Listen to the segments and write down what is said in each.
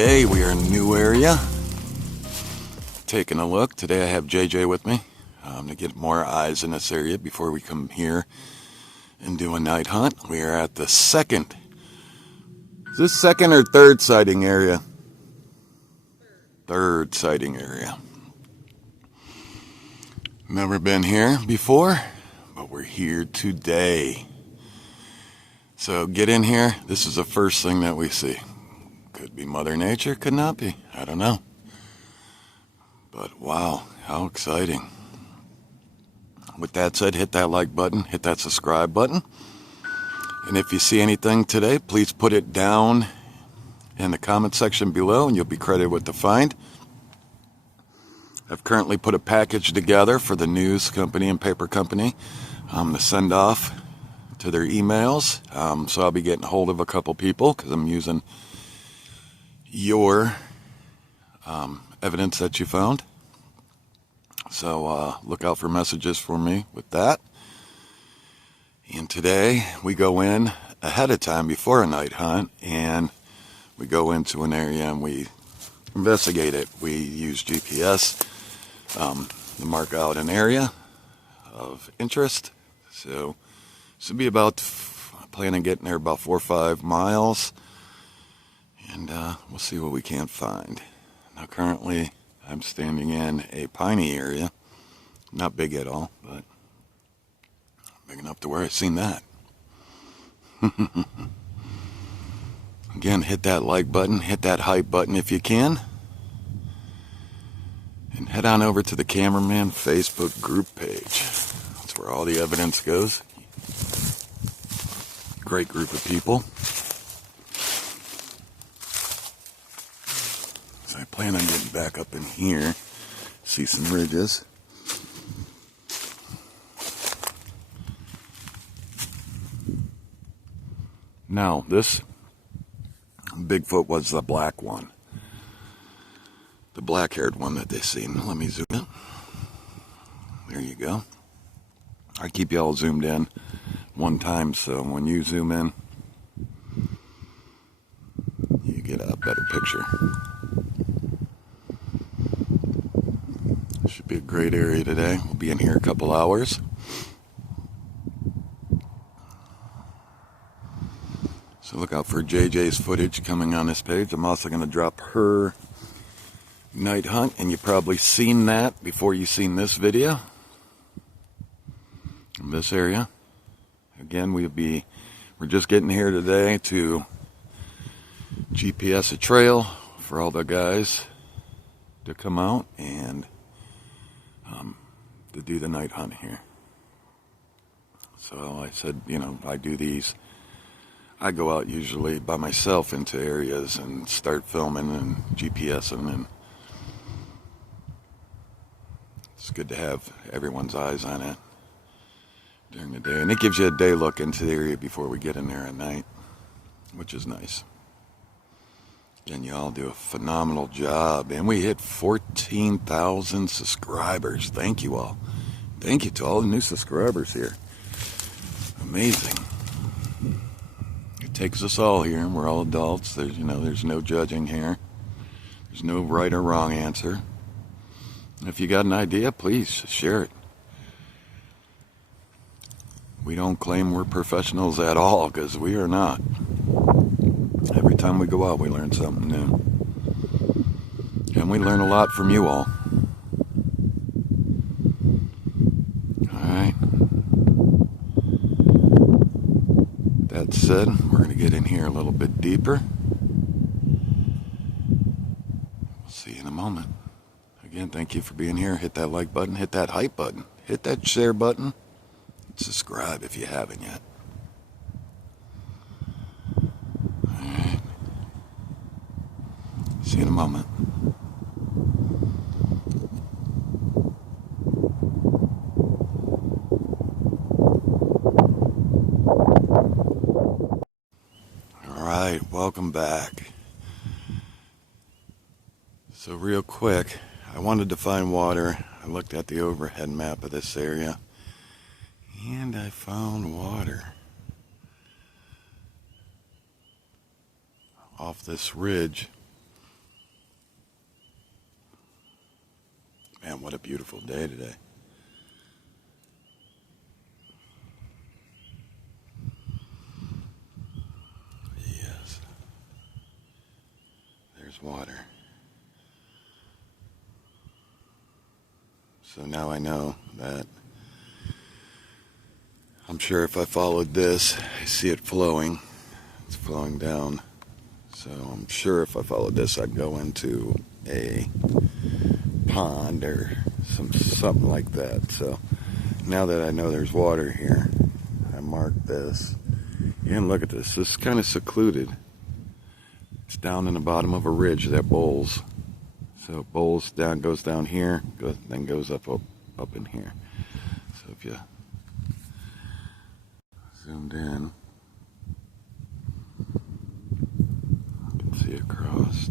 Today we are in a new area. Taking a look. Today I have JJ with me to get more eyes in this area before we come here and do a night hunt. We are at the second. Is this second or third sighting area? Third sighting area. Never been here before, but we're here today. So get in here. This is the first thing that we see. Could be Mother Nature, could not be. I don't know. But wow, how exciting. With that said, hit that like button, hit that subscribe button. And if you see anything today, please put it down in the comment section below and you'll be credited with the find. I've currently put a package together for the news company and paper company to send off to their emails. So I'll be getting a hold of a couple people because I'm using your evidence that you found. So look out for messages for me with that. And today we go in ahead of time before a night hunt and we go into an area and we investigate it. We use GPS to mark out an area of interest. So this will be about, planning on getting there about 4 or 5 miles. And we'll see what we can find. Now currently I'm standing in a piney area. Not big at all, but big enough to where I've seen that. Again, hit that like button, hit that hype button if you can. And head on over to the Cameraman Facebook group page. That's where all the evidence goes. Great group of people. So I plan on getting back up in here, see some ridges. Now, this Bigfoot was the black one. The black-haired one that they seen. Let me zoom in. There you go. I keep y'all zoomed in one time, so when you zoom in, you get a better picture. Should be a great area today. We'll be in here a couple hours. So look out for JJ's footage coming on this page. I'm also going to drop her night hunt, and you've probably seen that before you've seen this video. In this area. Again, we're just getting here today to GPS a trail for all the guys to come out and to do the night hunt here. So I said, I do these. I go out usually by myself into areas and start filming and GPSing, and it's good to have everyone's eyes on it during the day. And it gives you a day look into the area before we get in there at night, which is nice. And you all do a phenomenal job. And we hit 14,000 subscribers. Thank you all. Thank you to all the new subscribers here. Amazing. It takes us all here, and we're all adults. There's no judging here. There's no right or wrong answer. If you got an idea, please share it. We don't claim we're professionals at all, because we are not. Every time we go out, we learn something new. And we learn a lot from you all. Alright. That said, we're going to get in here a little bit deeper. We'll see you in a moment. Again, thank you for being here. Hit that like button, hit that hype button, hit that share button. Subscribe if you haven't yet. Alright. See you in a moment. Alright, welcome back. So real quick, I wanted to find water. I looked at the overhead map of this area. And I found water off this ridge Man, what a beautiful day today. Yes, there's water. So now I know that I'm sure if I followed this, I see it flowing. It's flowing down. So I'm sure if I followed this, I'd go into a pond or something like that. So now that I know there's water here, I marked this. And look at this. This is kind of secluded. It's down in the bottom of a ridge that bowls. So it bowls down, goes down here, then goes up in here. So if you zoomed in, you can see across.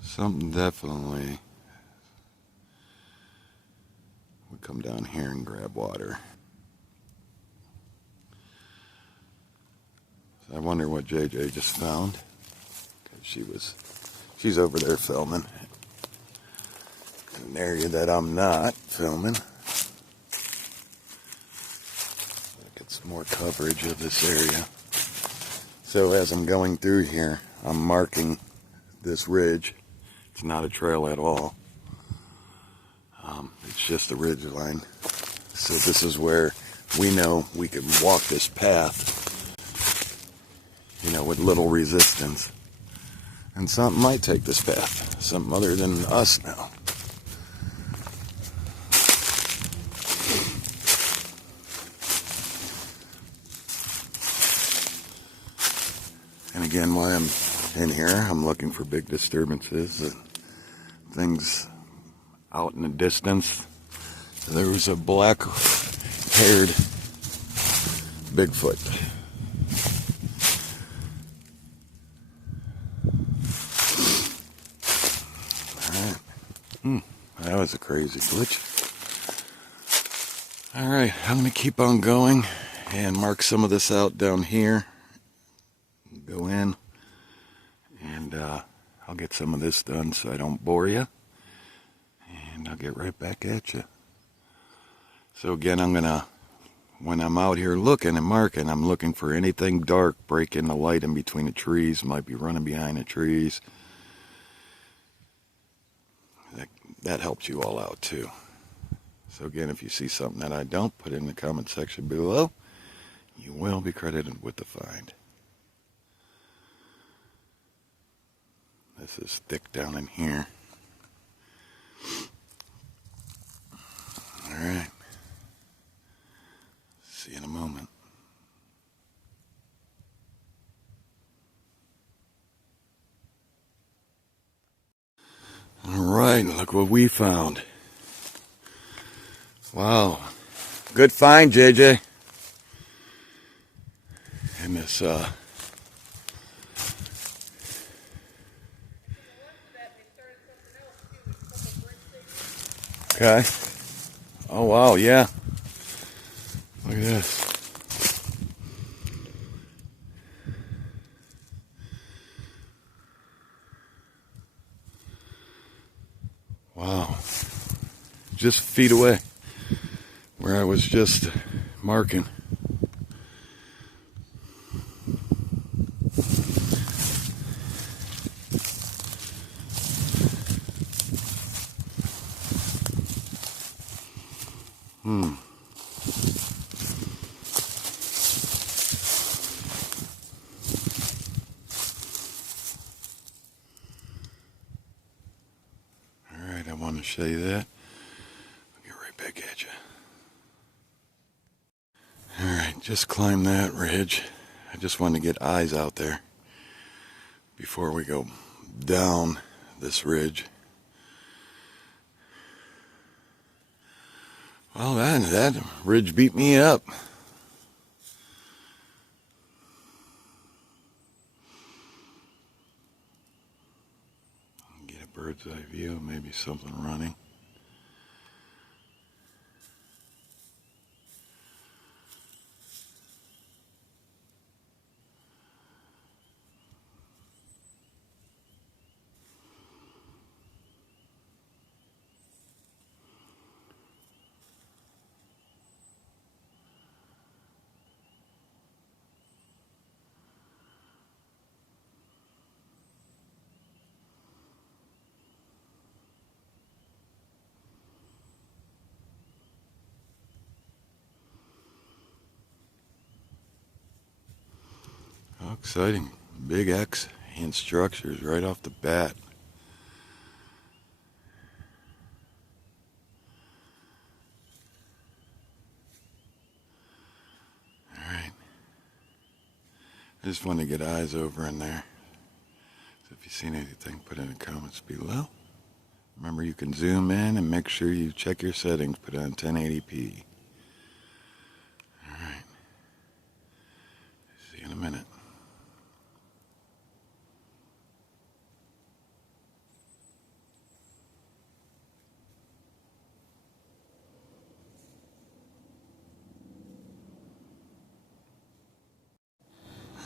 Something definitely would come down here and grab water. So I wonder what JJ just found. 'Cause she's over there filming in an area that I'm not filming. Get some more coverage of this area. So as I'm going through here, I'm marking this ridge. It's not a trail at all. It's just a ridge line. So this is where we know we can walk this path, with little resistance. And something might take this path. Something other than us now. And again, while I'm in here, I'm looking for big disturbances. Things out in the distance. There was a black-haired Bigfoot. Alright. That was a crazy glitch. Alright, I'm going to keep on going and mark some of this out down here. Go in and I'll get some of this done so I don't bore you. And I'll get right back at you. So again, when I'm out here looking and marking, I'm looking for anything dark breaking the light in between the trees. Might be running behind the trees. That helps you all out too. So again, if you see something that I don't, put it in the comment section below. You will be credited with the find. This is thick down in here. Alright. See you in a moment. Alright, look what we found. Wow. Good find, JJ. And this, okay. Oh, wow, yeah. Look at this. Wow. Just feet away. Where I was just marking. Alright, I want to show you that. I'll get right back at you. Alright, just climb that ridge. I just want to get eyes out there before we go down this ridge. Well, that ridge beat me up. Get a bird's eye view, maybe something running. How exciting. Big X and structures right off the bat. Alright. I just want to get eyes over in there. So if you've seen anything, put it in the comments below. Remember, you can zoom in and make sure you check your settings. Put it on 1080p. Alright. See you in a minute.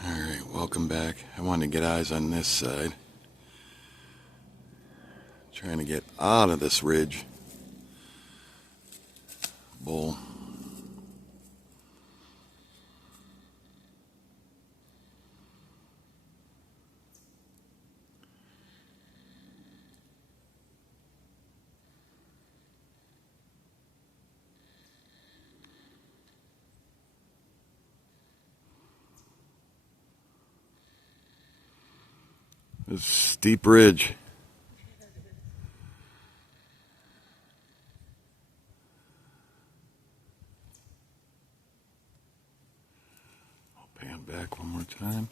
Alright, welcome back. I wanted to get eyes on this side. Trying to get out of this ridge bowl. This steep ridge. I'll pan back one more time.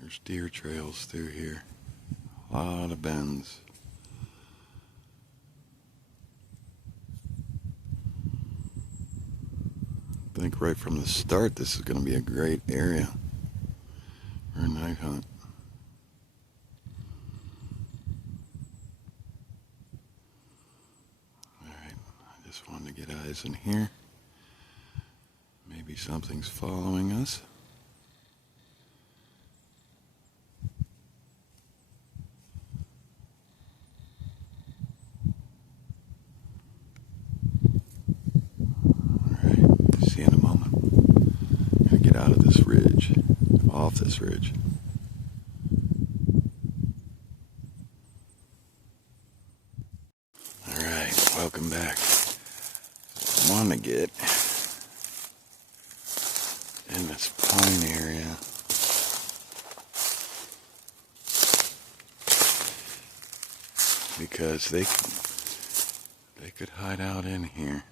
There's deer trails through here. A lot of bends. I think right from the start this is going to be a great area for a night hunt. Alright, I just wanted to get eyes in here. Maybe something's following us. See you in a moment. I'm going to get out of this ridge, off this ridge. Alright, welcome back. I want to get in this pine area. Because they could hide out in here.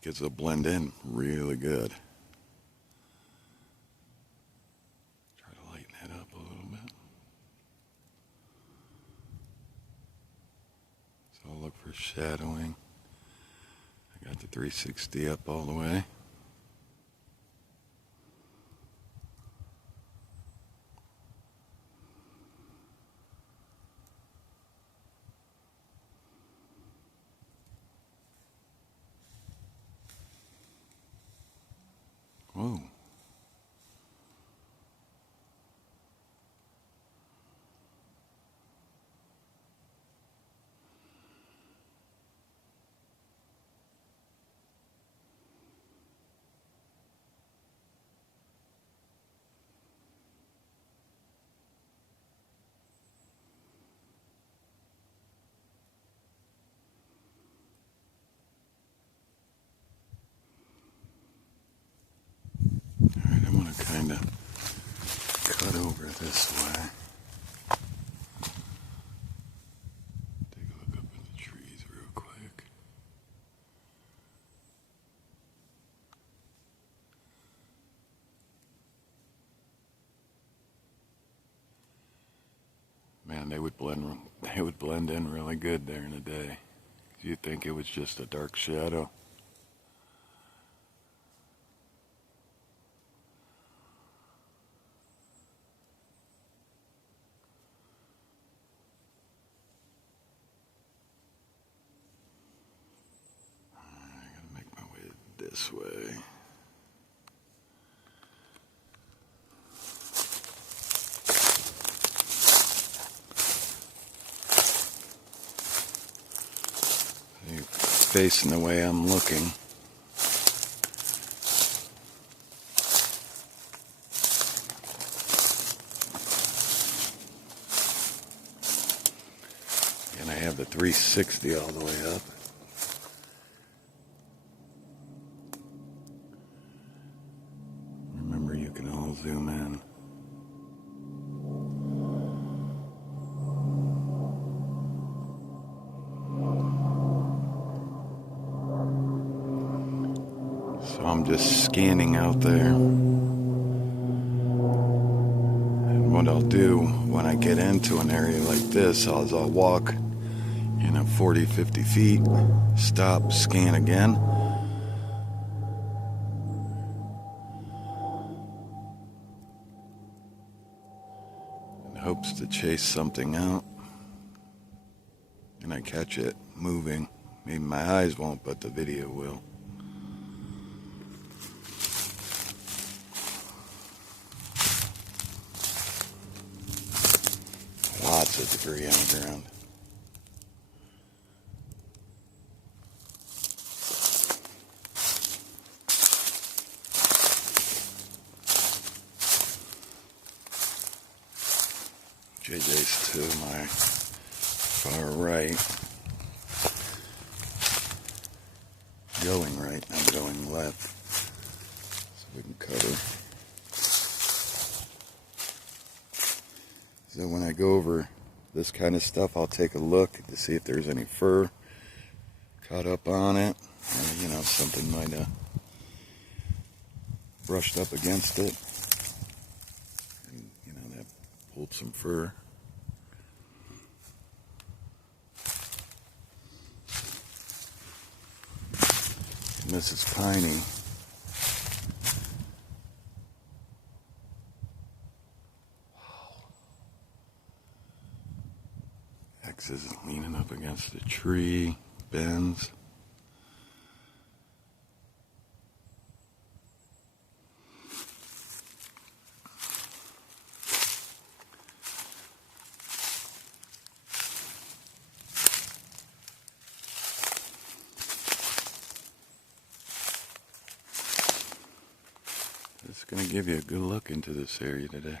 Because they'll blend in really good. Try to lighten it up a little bit. So I'll look for shadowing. I got the 360 up all the way. Whoa. Alright, I'm going to kind of cut over this way. Take a look up in the trees real quick. Man, they would blend in really good during the day. You'd think it was just a dark shadow. This way. Facing the way I'm looking. the 360 all the way up. Remember, you can all zoom in. So I'm just scanning out there. And what I'll do when I get into an area like this is I'll walk, 40, 50 feet, stop, scan again. In hopes to chase something out. And I catch it moving. Maybe my eyes won't, but the video will. Lots of debris on the ground. JJ's to my far right. Going right, I'm going left. So we can cover. So when I go over this kind of stuff, I'll take a look to see if there's any fur caught up on it. Or, something might have brushed up against it. And, that pulled some fur. And this is piney. X is leaning up against a tree, bends. It's going to give you a good look into this area today.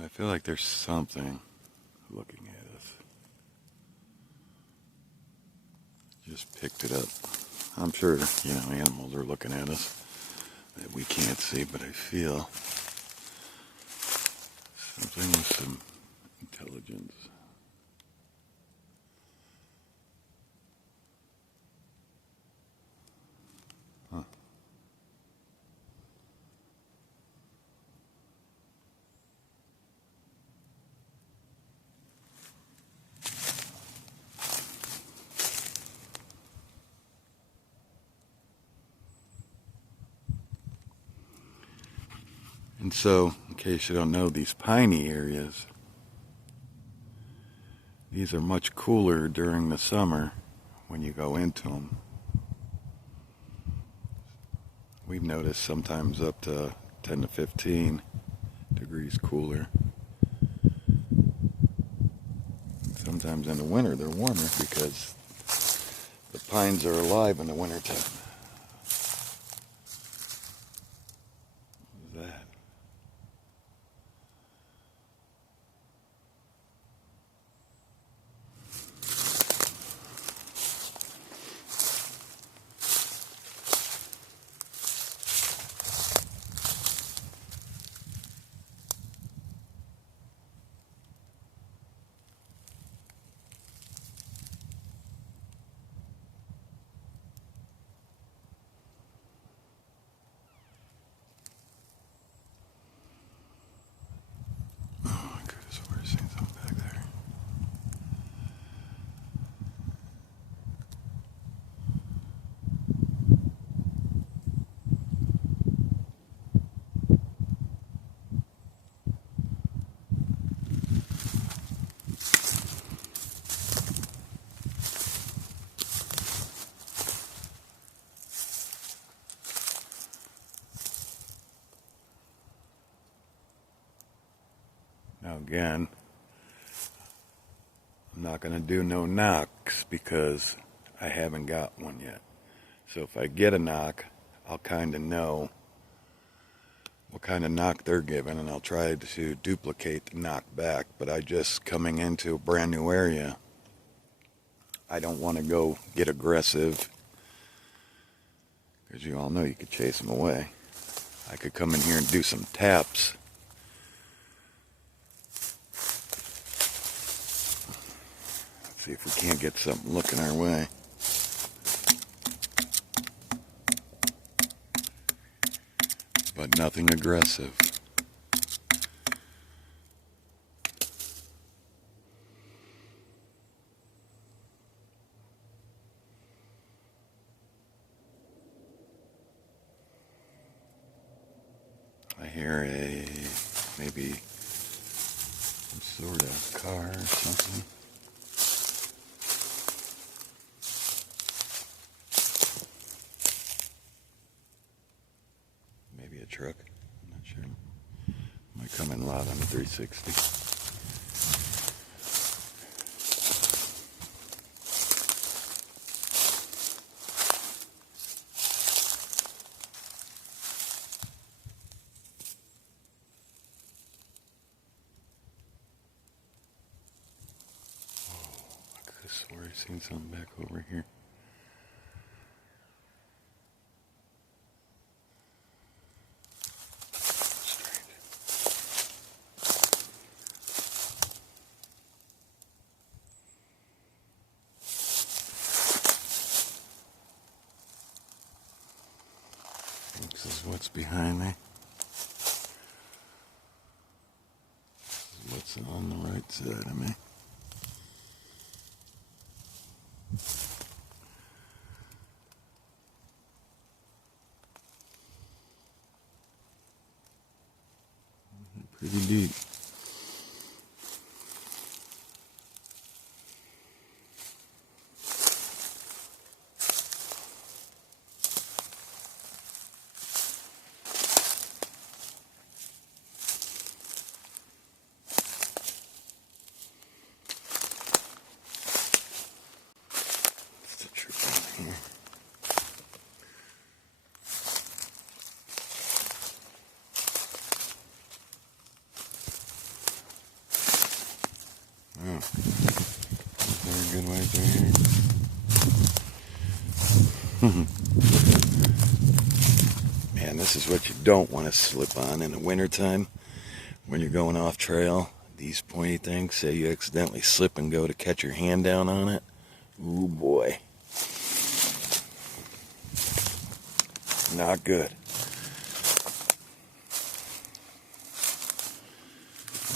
I feel like there's something looking at us. Just picked it up. I'm sure, animals are looking at us that we can't see, but I feel something with some intelligence. Huh. And so, in case you don't know, these piney areas, these are much cooler during the summer when you go into them. We've noticed sometimes up to 10 to 15 degrees cooler. Sometimes in the winter they're warmer because the pines are alive in the wintertime. What was that? again, I'm not going to do no knocks because I haven't got one yet. So if I get a knock, I'll kind of know what kind of knock they're giving, and I'll try to duplicate the knock back. But I just, coming into a brand new area, I don't want to go get aggressive, because you all know you could chase them away. I could come in here and do some taps. Let's see if we can't get something looking our way. But nothing aggressive. I hear maybe some sort of car or something. Maybe a truck. I'm not sure. Might come in loud on the 360. I could have swore I seen something back over here. This is what's behind me. This is what's on the right side of me. Pretty deep. What's the trick on here? Oh, is there a good way through here? Man, this is what you don't want to slip on in the wintertime when you're going off trail. These pointy things, say you accidentally slip and go to catch your hand down on it. Ooh boy. Not good.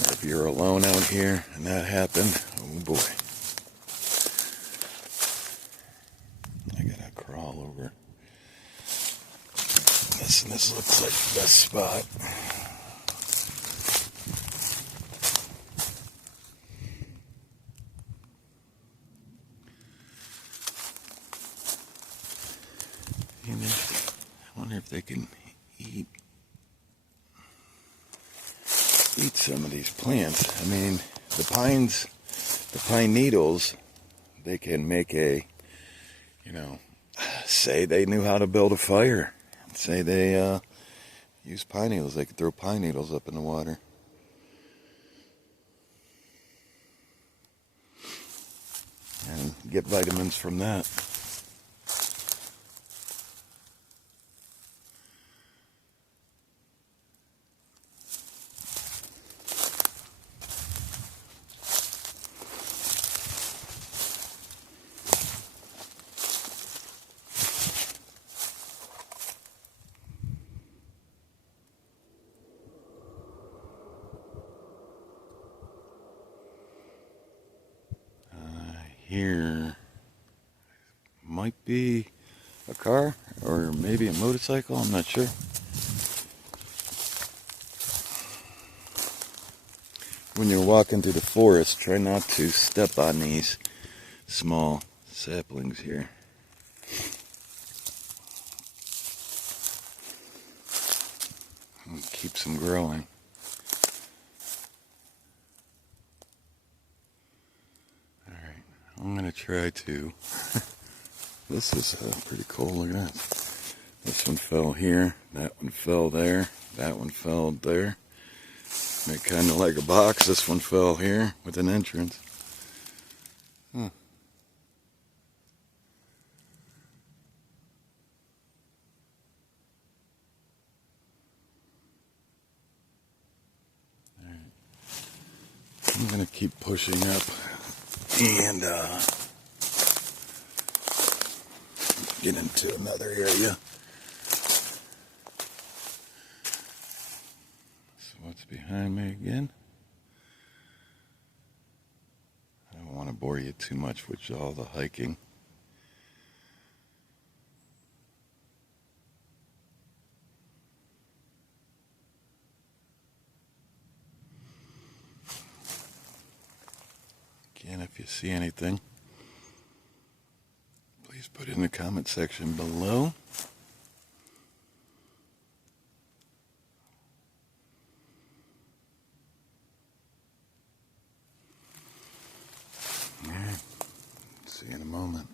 Or if you're alone out here and that happened, oh boy. I gotta crawl over this, and this looks like the best spot. And I wonder if they can eat some of these plants. I mean, the pine needles, they can make say they knew how to build a fire. Say they use pine needles. They could throw pine needles up in the water. And get vitamins from that. Here might be a car or maybe a motorcycle, I'm not sure. When you're walking through the forest, try not to step on these small saplings here. It keeps them growing. I'm going to try to. This is pretty cool. Look at that. This one fell here. That one fell there. That one fell there. Make kind of like a box. This one fell here with an entrance. Huh. I'm going to keep pushing up and get into another area. So what's behind me again? I don't want to bore you too much with all the hiking. Again, if you see anything, please put it in the comment section below. All right. See you in a moment.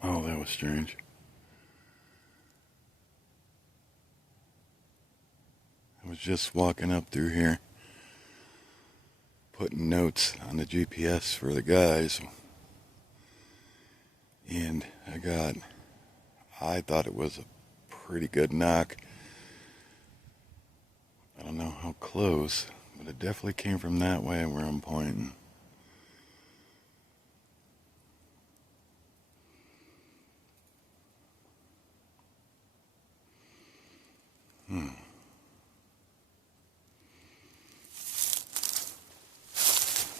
Oh, that was strange. I was just walking up through here, putting notes on the GPS for the guys, and I thought it was a pretty good knock. I don't know how close, but it definitely came from that way where I'm pointing.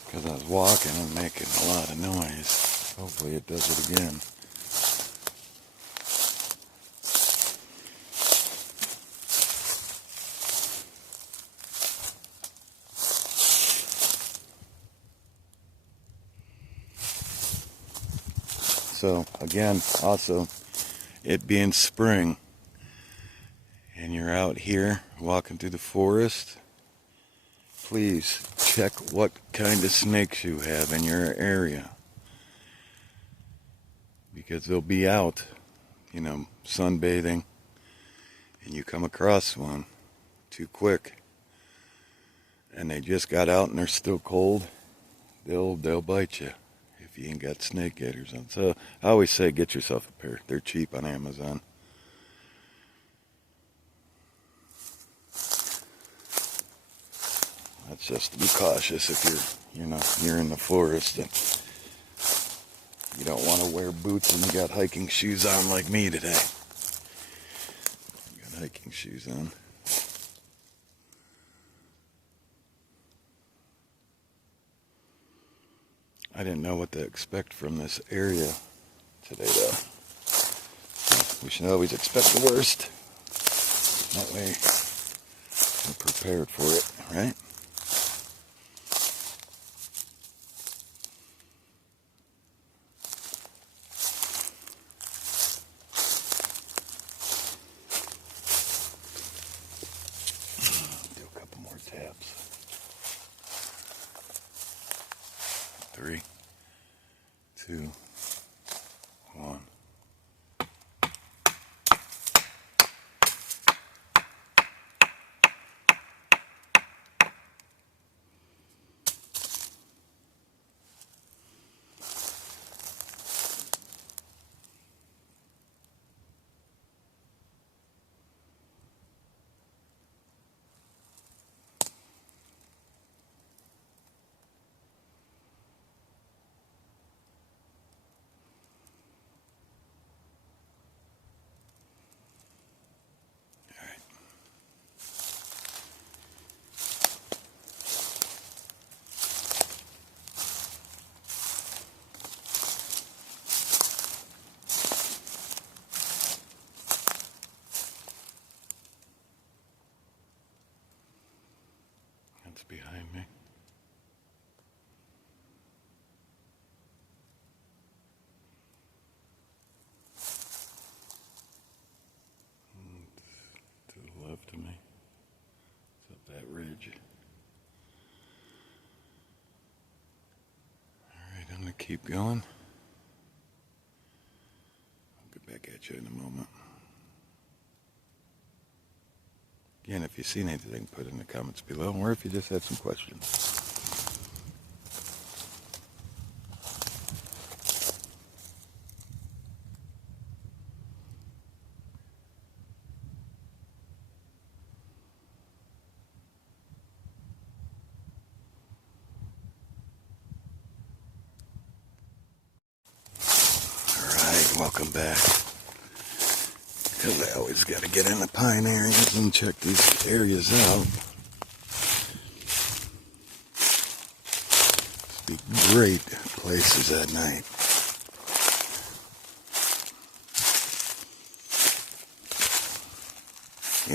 Because I was walking and making a lot of noise. Hopefully it does it again. So again, also, it being spring, and you're out here walking through the forest, please check what kind of snakes you have in your area. Because they'll be out, sunbathing, and you come across one too quick, and they just got out and they're still cold, they'll bite you if you ain't got snake gaiters on. So I always say get yourself a pair. They're cheap on Amazon. That's just to be cautious if you're in the forest and you don't want to wear boots and you got hiking shoes on like me today. You got hiking shoes on. I didn't know what to expect from this area today, though. We should always expect the worst. That way, we're prepared for it, right? Do a couple more taps. 3, 2, 1. keep going. I'll get back at you in a moment. Again, if you've seen anything, put it in the comments below, or if you just have some questions. Welcome back. Because I always got to get in the pine areas and check these areas out. These be great places at night.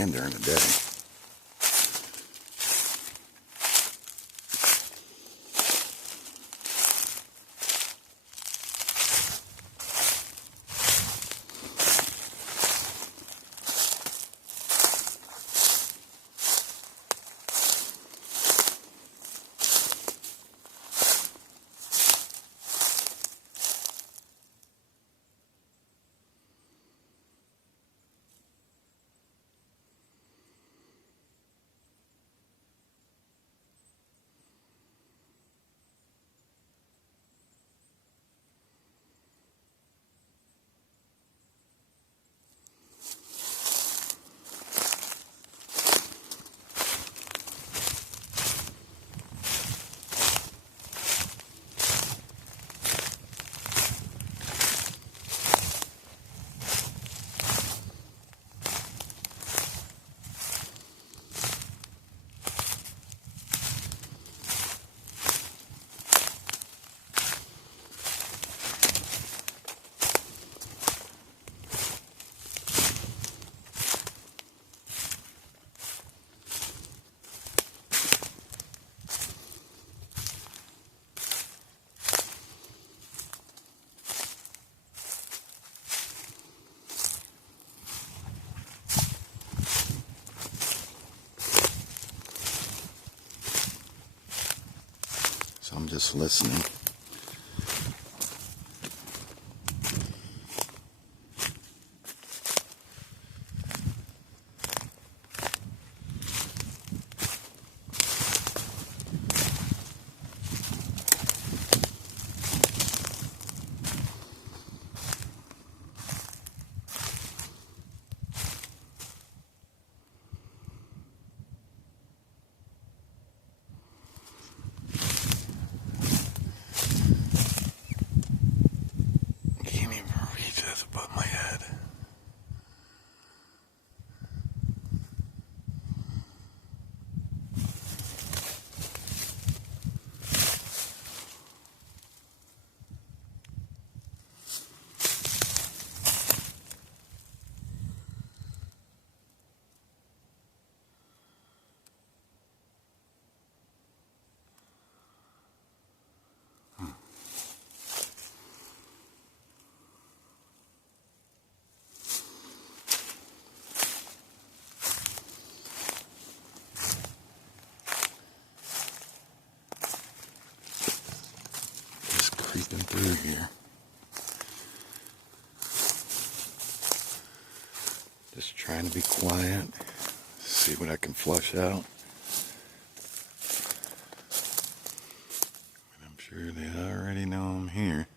And during the day. So I'm just listening. Creeping through here. Just trying to be quiet, see what I can flush out. But I'm sure they already know I'm here.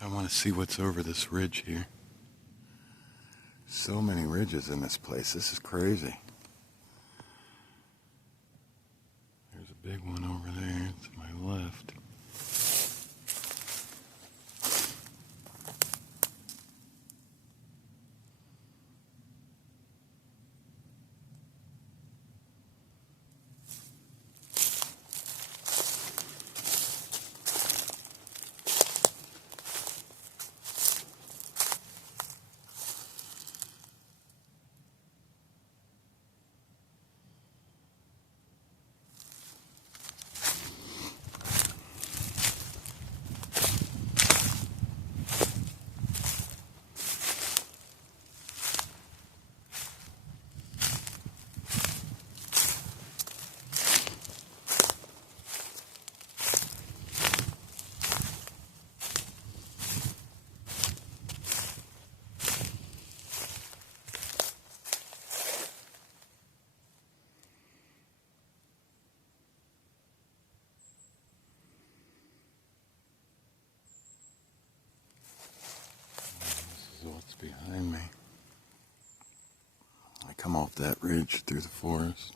I want to see what's over this ridge here. So many ridges in this place. This is crazy. off that ridge through the forest.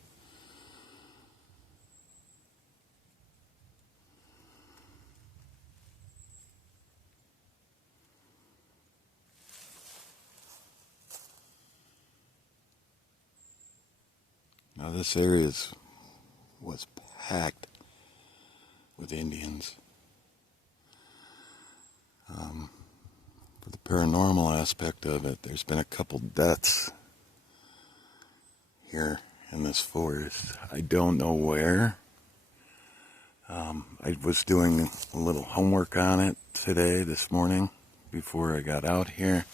Now this area was packed with Indians. For the paranormal aspect of it, there's been a couple deaths here in this forest. I don't know where. I was doing a little homework on it this morning, before I got out here.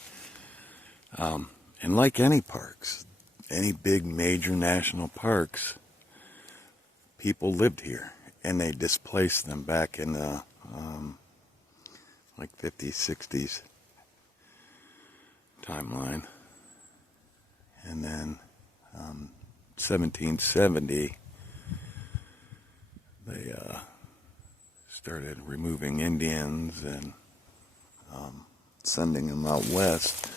And like any parks, any big major national parks, people lived here and they displaced them back in the like 50s, 60s timeline. And then 1770, they started removing Indians and sending them out west.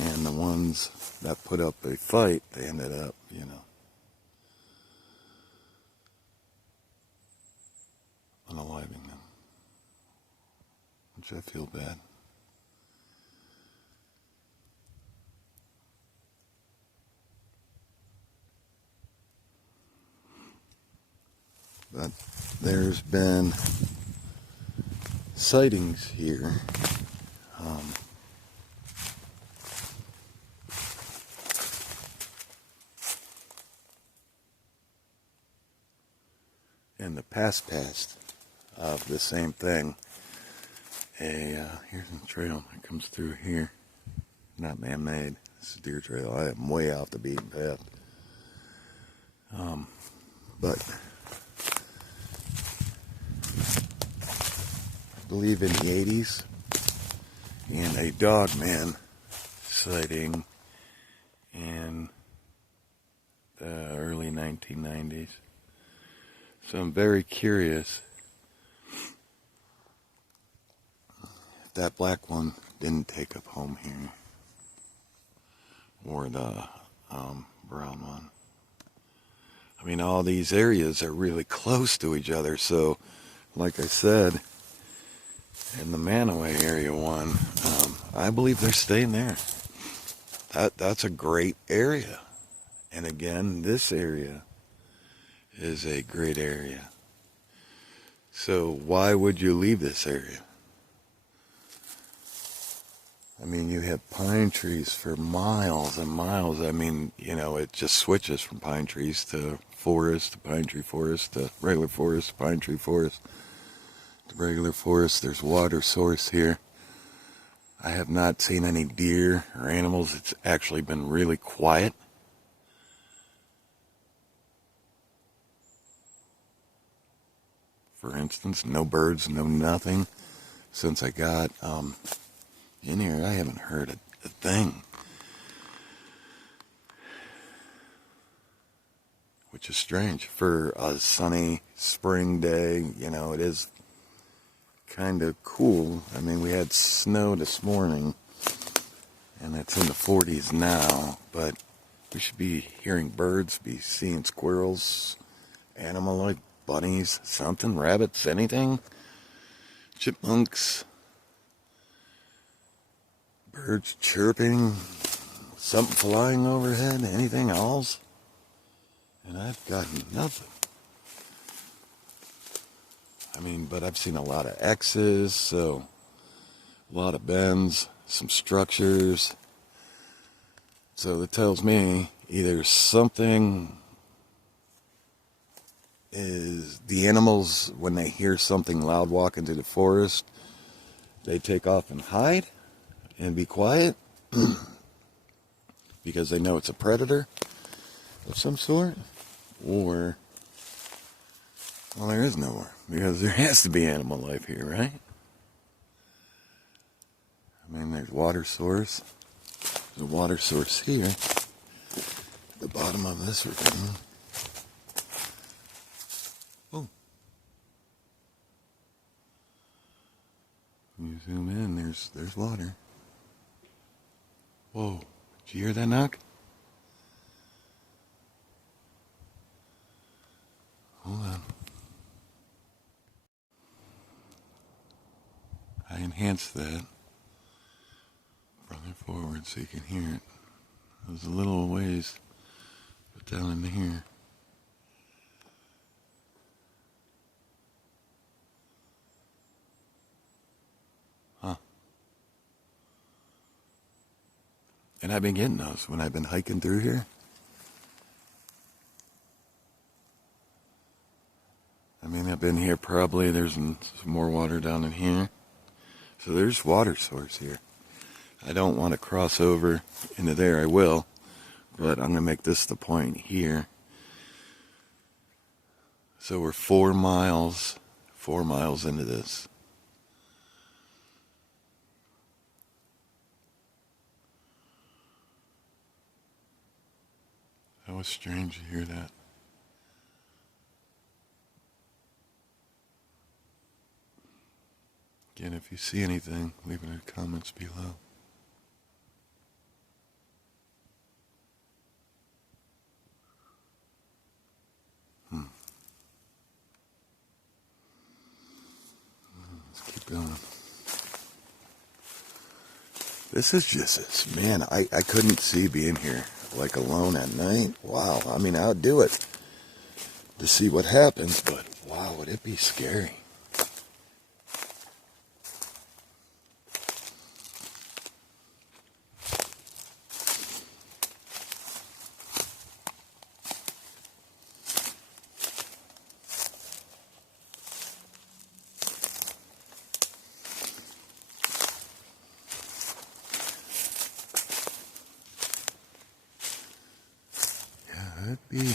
And the ones that put up a fight, they ended up, unaliving them, which I feel bad. But there's been sightings here. In the past of the same thing. Here's a trail that comes through here. Not man-made. This is a deer trail. I am way off the beaten path. But I believe in the 80s, and a dog man sighting in the early 1990s. So I'm very curious if that black one didn't take up home here, or the brown one. I mean, all these areas are really close to each other, so like I said, in the Manaway area one, I believe they're staying there. That's a great area. And again, this area is a great area. So why would you leave this area? I mean, you have pine trees for miles and miles. I mean, it just switches from pine trees to forest, to pine tree forest, to regular forest, to pine tree forest, to regular forest. There's water source here. I have not seen any deer or animals. It's actually been really quiet. For instance, no birds, no nothing. Since I got in here, I haven't heard a thing. Which is strange. For a sunny spring day, it is kind of cool. I mean, we had snow this morning, and it's in the 40s now, but we should be hearing birds, be seeing squirrels, animal like bunnies, something, rabbits, anything, chipmunks, birds chirping, something flying overhead, anything else, and I've gotten nothing. I mean, but I've seen a lot of X's, so a lot of bends, some structures, so that tells me either something is the animals, when they hear something loud walk into the forest, they take off and hide and be quiet because they know it's a predator of some sort, or, well, there is nowhere, because there has to be animal life here, right? I mean, there's water source. There's a water source here at the bottom of this ravine. Oh. When you zoom in, there's water. Whoa. Did you hear that knock? enhance that further forward so you can hear it. There's a little ways, but down in here. Huh. And I've been getting those when I've been hiking through here. I mean, I've been here probably, there's some more water down in here. So there's water source here. I don't want to cross over into there, I will. But I'm going to make this the point here. So we're 4 miles into this. That was strange to hear that. Again, if you see anything, leave it in the comments below. Let's keep going. This is just, man, I couldn't see being here, like alone at night. Wow, I mean, I would do it to see what happens, but wow, would it be scary. That'd be... I'm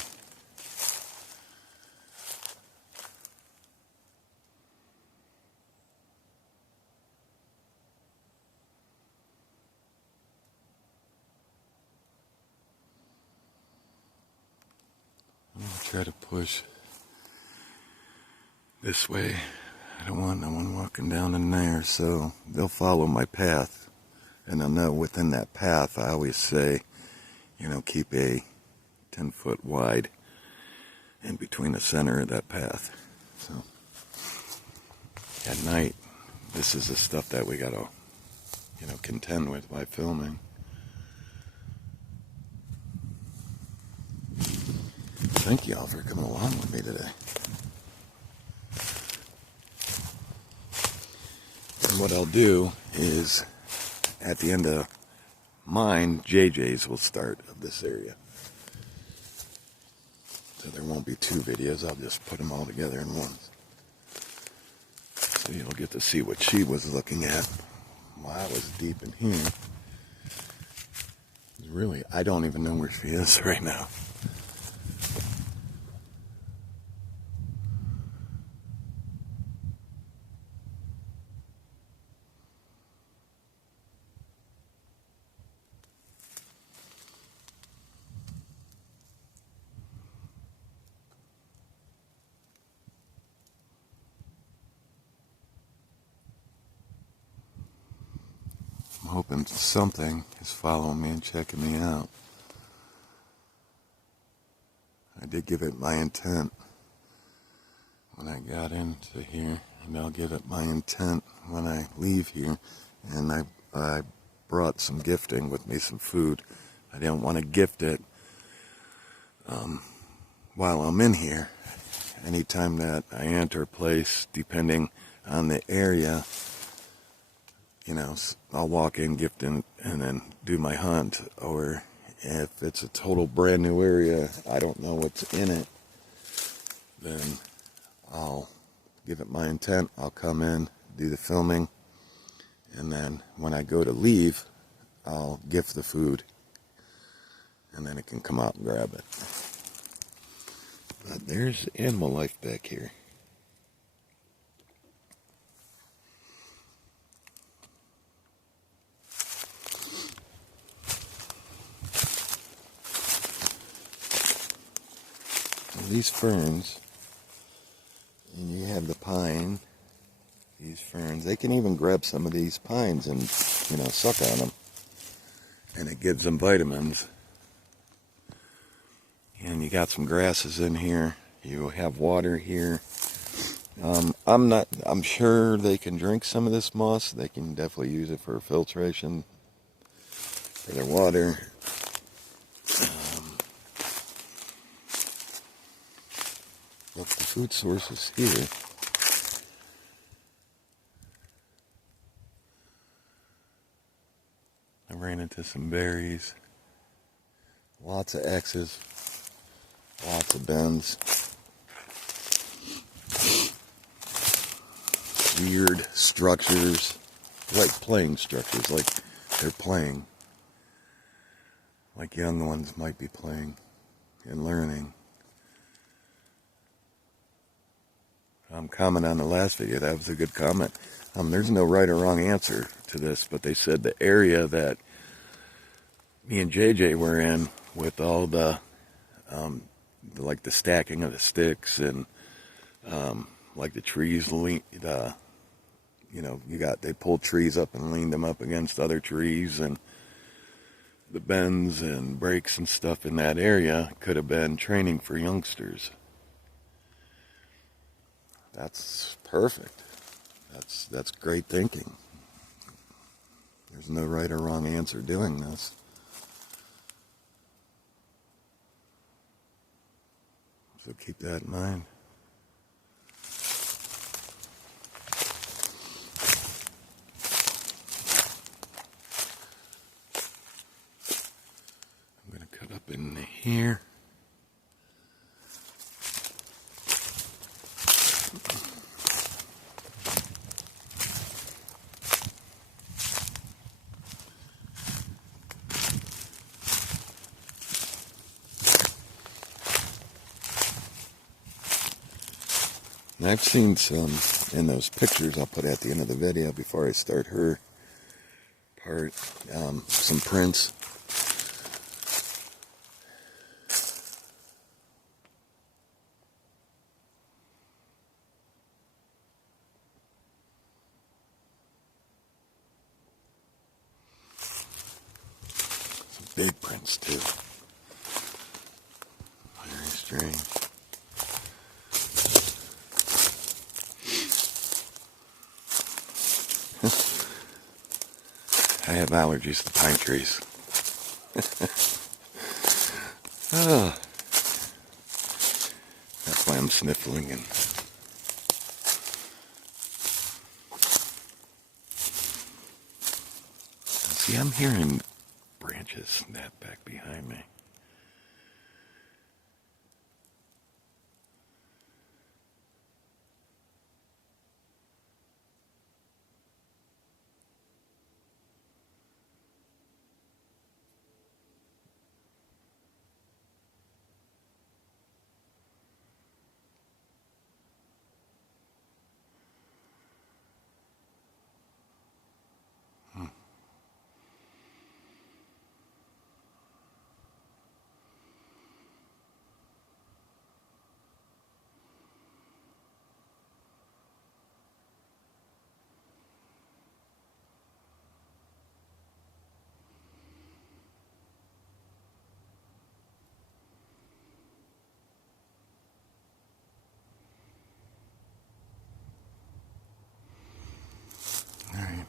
going to try to push this way. I don't want no one walking down in there, so they'll follow my path. And they'll know within that path, I always say, you know, keep a 10-foot wide in between the center of that path. So at night, this is the stuff that we gotta, you know, contend with by filming. Thank y'all for coming along with me today. And what I'll do is, at the end of mine, JJ's will start of this area. So there won't be 2 videos, I'll just put them all together in one. So you'll get to see what she was looking at while I was deep in here. Really, I don't even know where she is right now. I'm hoping something is following me and checking me out. I did give it my intent when I got into here, and I'll give it my intent when I leave here. And I brought some gifting with me, some food. I didn't want to gift it while I'm in here. Anytime that I enter a place, depending on the area, you know, I'll walk in, gift in, and then do my hunt. Or if it's a total brand new area, I don't know what's in it, then I'll give it my intent. I'll come in, do the filming, and then when I go to leave, I'll gift the food, and then it can come out and grab it. But there's animal life back here. These ferns, and you have the pine, these ferns, they can even grab some of these pines and, you know, suck on them, and it gives them vitamins. And you got some grasses in here, you have water here, I'm sure they can drink some of this moss. They can definitely use it for filtration, for their water. But the food source is here. I ran into some berries, lots of X's, lots of bends, weird structures, like playing structures, like they're playing, like young ones might be playing and learning. Comment on the last video, that was a good comment. There's no right or wrong answer to this, but they said the area that me and JJ were in with all the like the stacking of the sticks and like the trees, they pulled trees up and leaned them up against other trees, and the bends and breaks and stuff in that area could have been training for youngsters. That's perfect. That's great thinking. There's no right or wrong answer doing this. So keep that in mind. I'm going to cut up in here. And I've seen some in those pictures I'll put at the end of the video before I start her part, some prints. Some big prints too. Very strange. I have allergies to pine trees. Oh, that's why I'm sniffling and see, I'm hearing branches snap back behind me. Alright,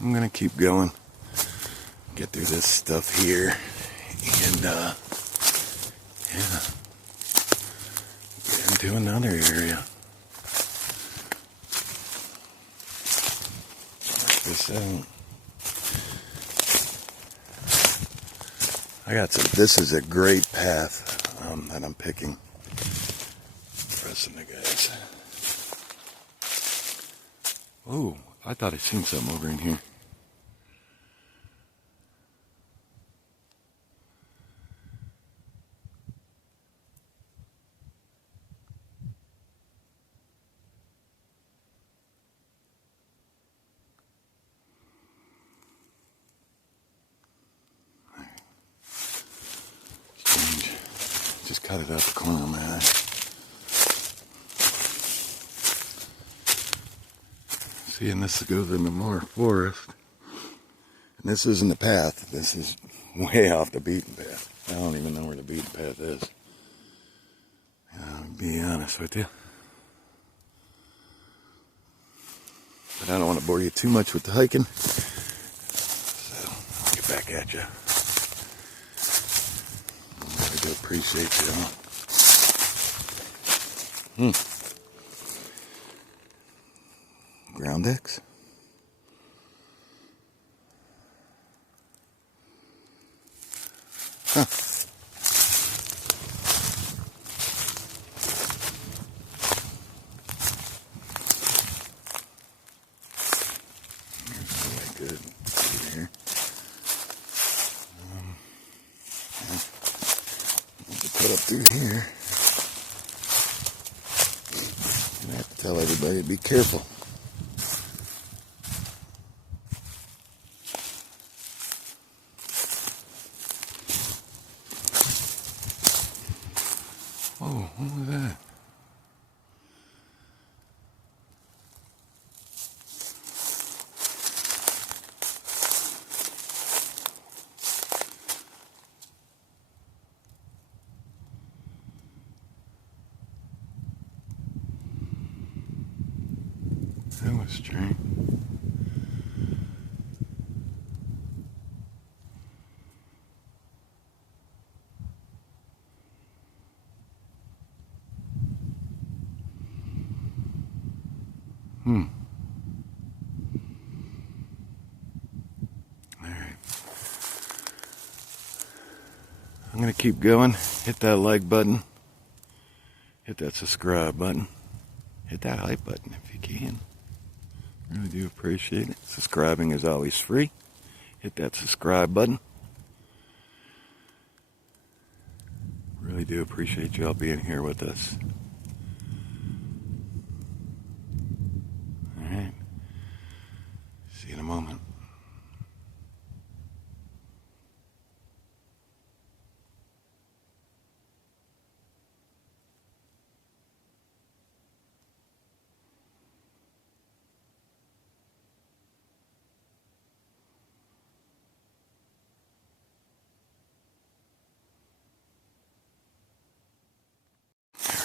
I'm gonna keep going, get through this stuff here, and get into another area. Check this out. This is a great path that I'm picking. Pressing the guys. Oh, I thought I seen something over in here. Strange. Just cut it out the corner of my eye. See, and this goes into more forest. And this isn't the path. This is way off the beaten path. I don't even know where the beaten path is. I'll be honest with you. but I don't want to bore you too much with the hiking. So I'll get back at you. I do appreciate you all. Ground X. Huh. Good. Here. Put up through here. I have to tell everybody to be careful. Oh, what was that? That was strange. Alright. I'm going to keep going. Hit that like button. Hit that subscribe button. Hit that hype button if you can. Really do appreciate it. Subscribing is always free. Hit that subscribe button. Really do appreciate y'all being here with us. Alright. See you in a moment.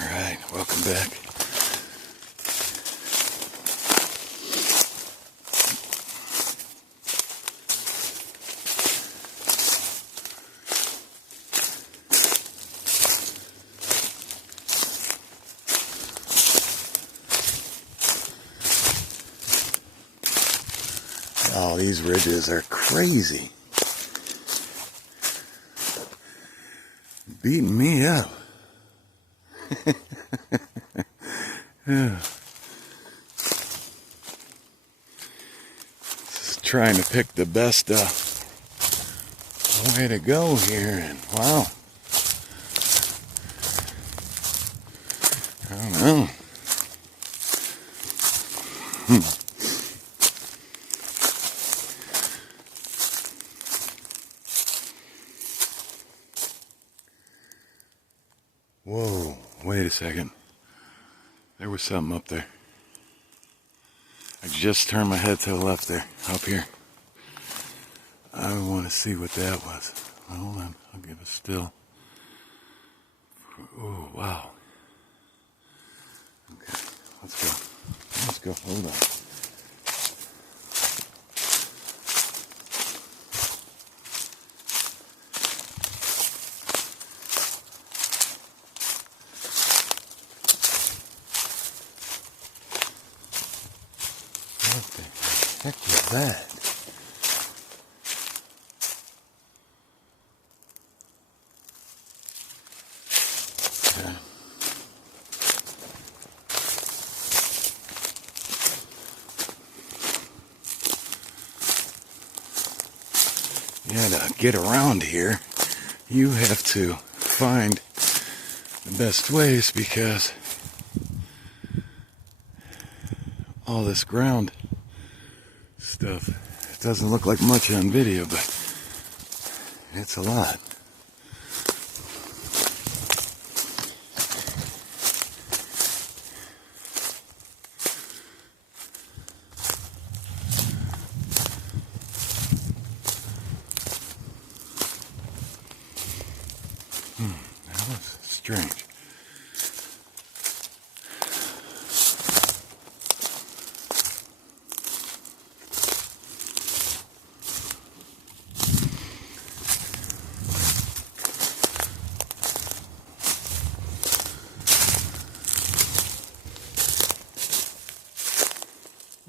Alright, welcome back. Oh, these ridges are crazy. Beating me up. Yeah. Just trying to pick the best way to go here, and wow. I don't know. Whoa, wait a second. There was something up there. I just turned my head to the left there, up here. I want to see what that was. Hold on, I'll give it still. Oh, wow. Okay, let's go. Let's go, hold on. What the heck was that? Okay. Yeah, to get around here, you have to find the best ways because all this ground stuff, it doesn't look like much on video, but it's a lot. That was strange.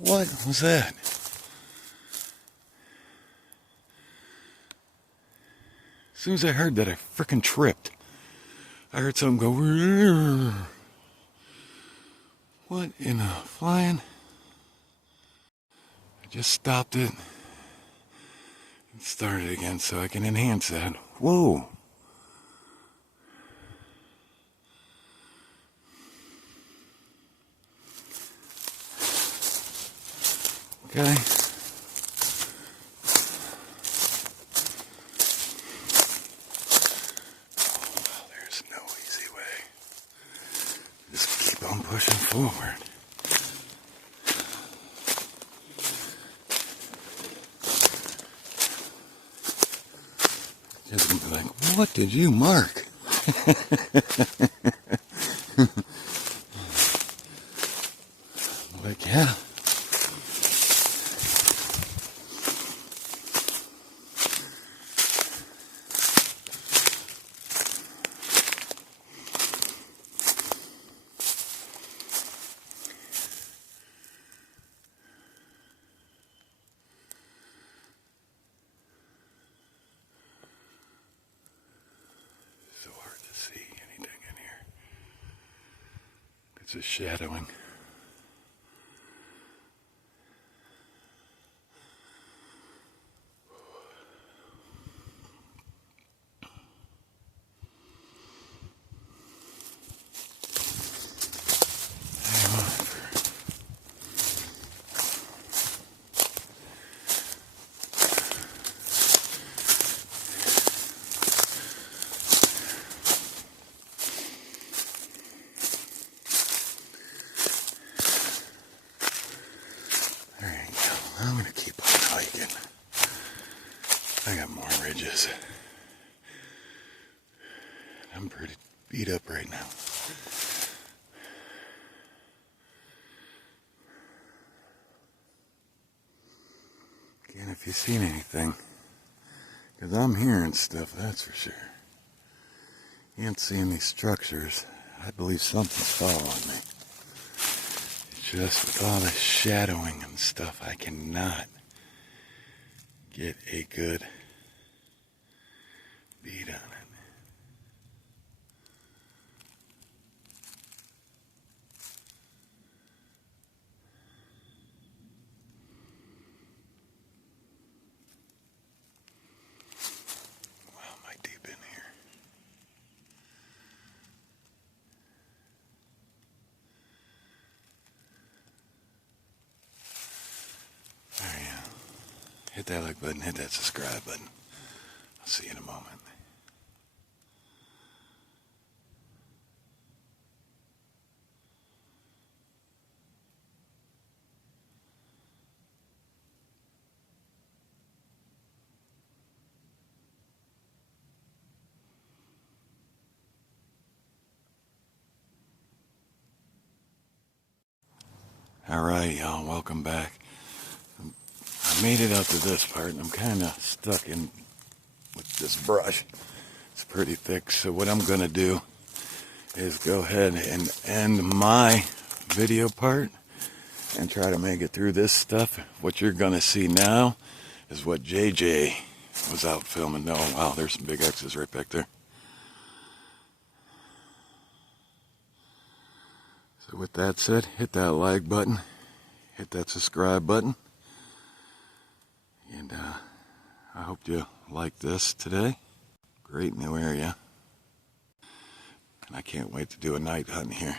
What was that? As soon as I heard that, I frickin' tripped. I heard something go. What in the flying? I just stopped it and started again so I can enhance that. Whoa. Okay. Well, there's no easy way. Just keep on pushing forward. Just gonna be like, what did you mark? Like, yeah. So hard to see anything in here. It's a shadowing. There you go. I'm gonna keep on hiking. I got more ridges. I'm pretty beat up right now. Again, if you've seen anything, because I'm hearing stuff, that's for sure. You ain't seeing these structures. I believe something's following me. It's just with all the shadowing and stuff, I cannot get a good beat on it. Wow, am I deep in here? There you go. Hit that like button, hit that subscribe button. I'll see you in a moment. Alright, y'all, welcome back. I made it up to this part, and I'm kind of stuck in with this brush. It's pretty thick, so what I'm going to do is go ahead and end my video part and try to make it through this stuff. What you're going to see now is what JJ was out filming. Oh, wow, there's some big X's right back there. So with that said, hit that like button, hit that subscribe button, and I hope you like this today. Great new area, and I can't wait to do a night hunt here.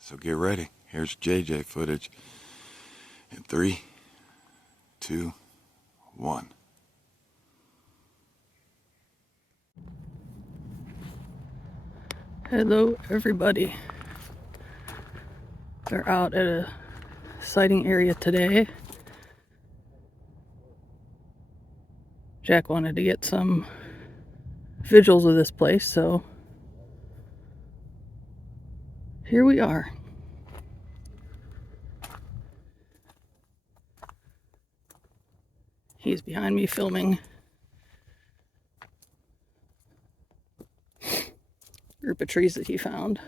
So get ready. Here's JJ footage in 3, 2, 1. Hello everybody. They're out at a sighting area today. Jack wanted to get some visuals of this place, so here we are. He's behind me filming a group of trees that he found.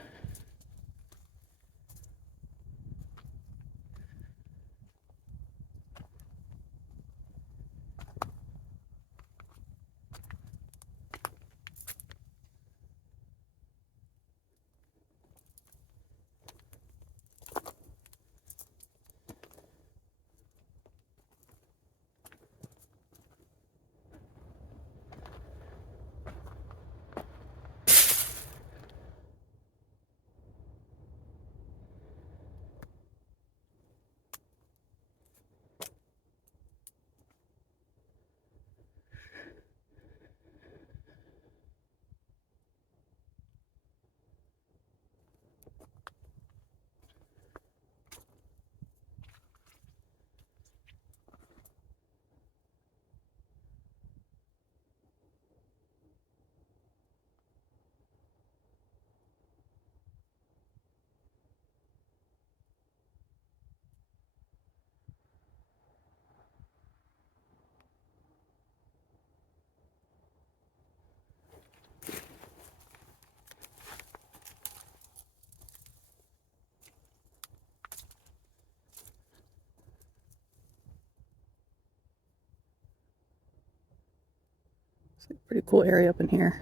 It's a pretty cool area up in here.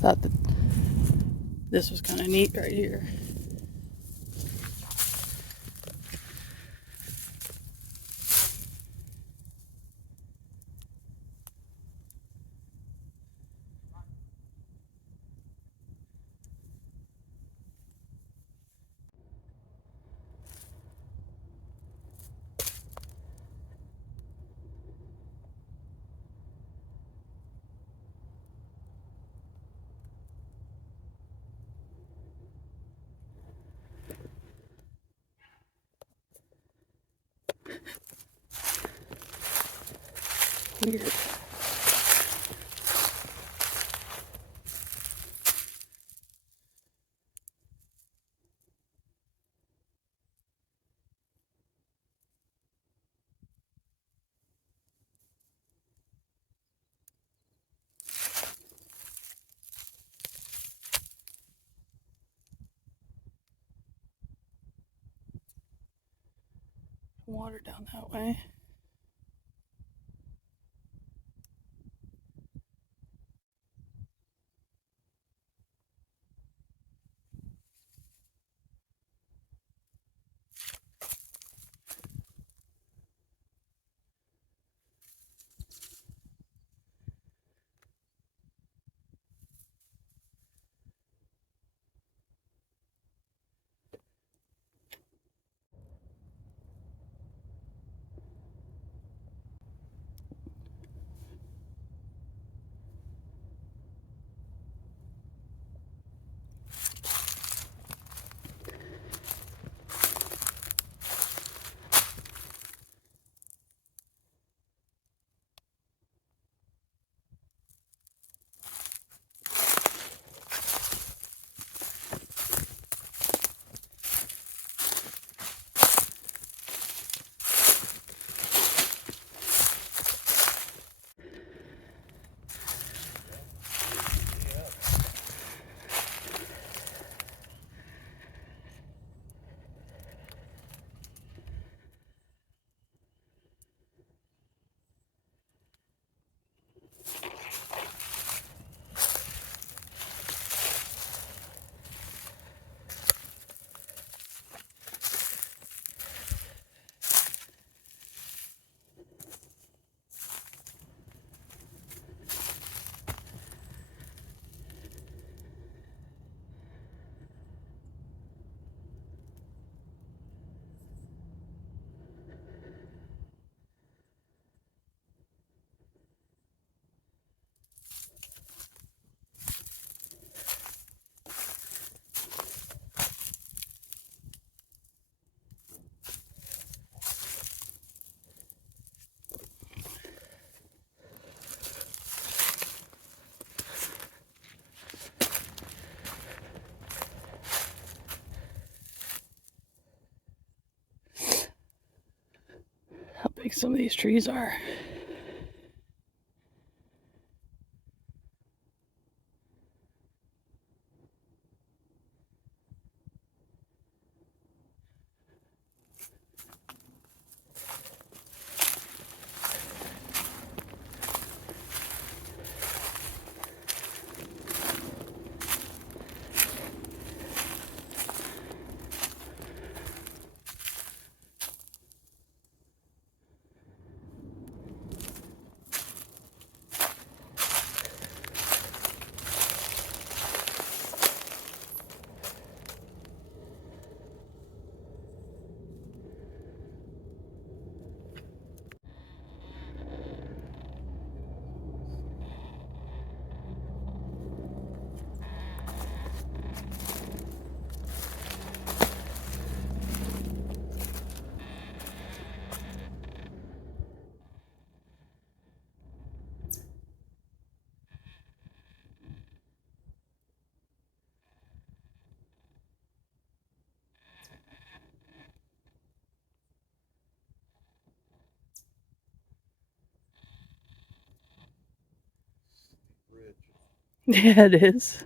Thought that this was kind of neat right here. Weird. Water down that way. How big some of these trees are. Yeah, it is.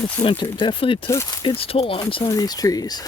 This winter definitely took its toll on some of these trees.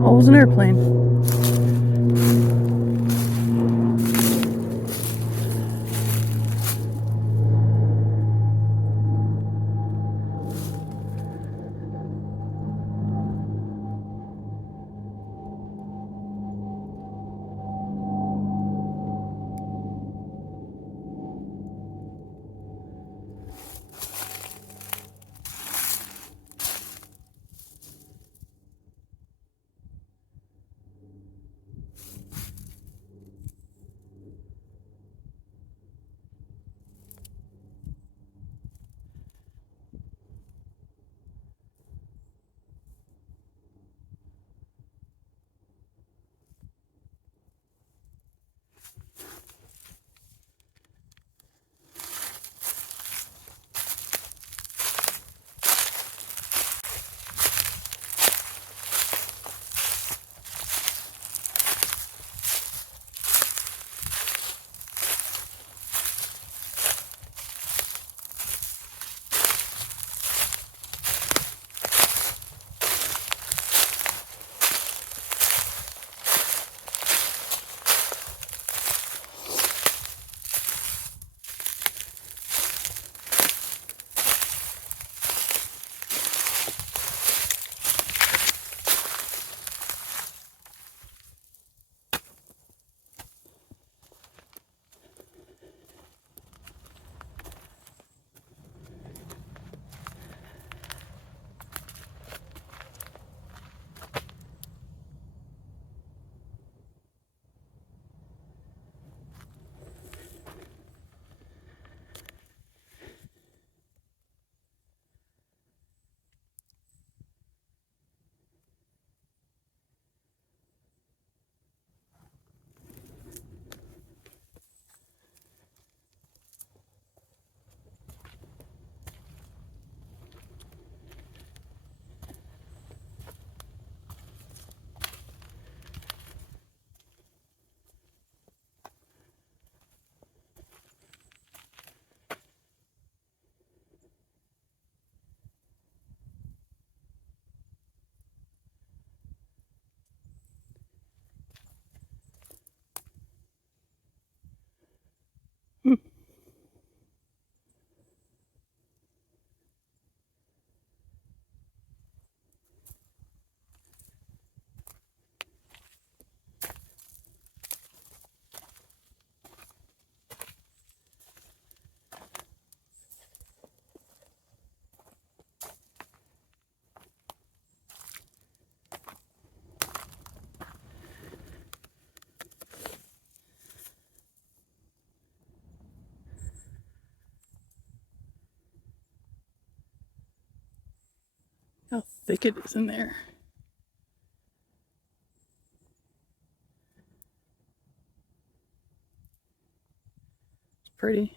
Oh, it was an airplane. Hmm. How thick it is in there. It's pretty.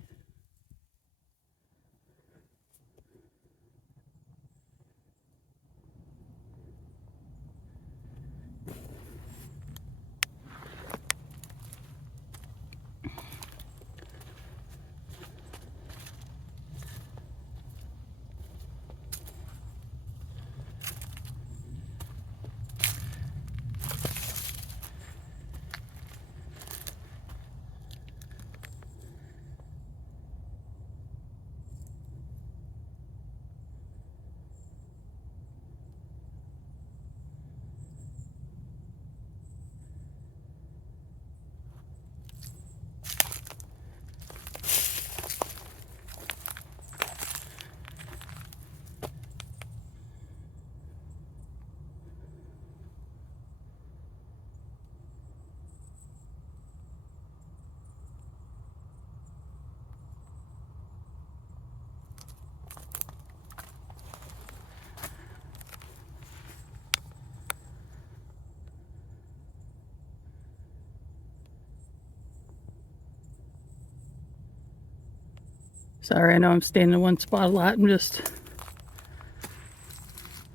Sorry, I know I'm staying in one spot a lot. I'm just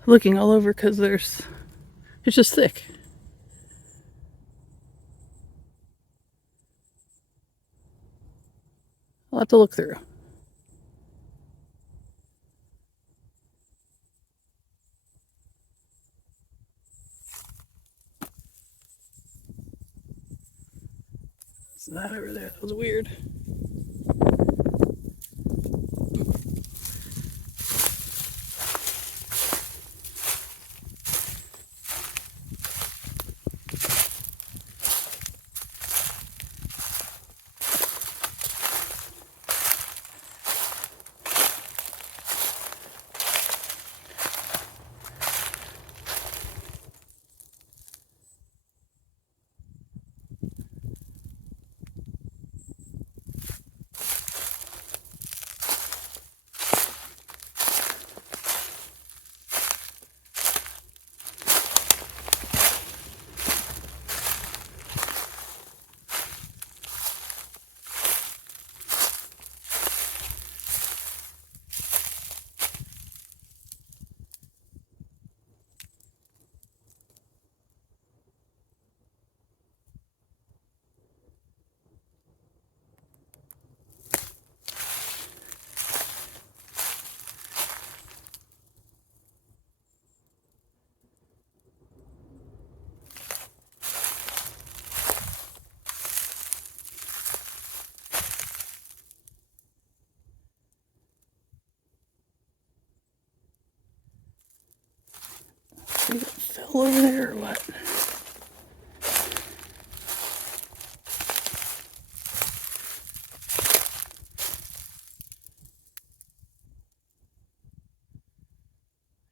looking all over because it's just thick. A lot to look through. What's that over there? That was weird. I think it fell over there or what?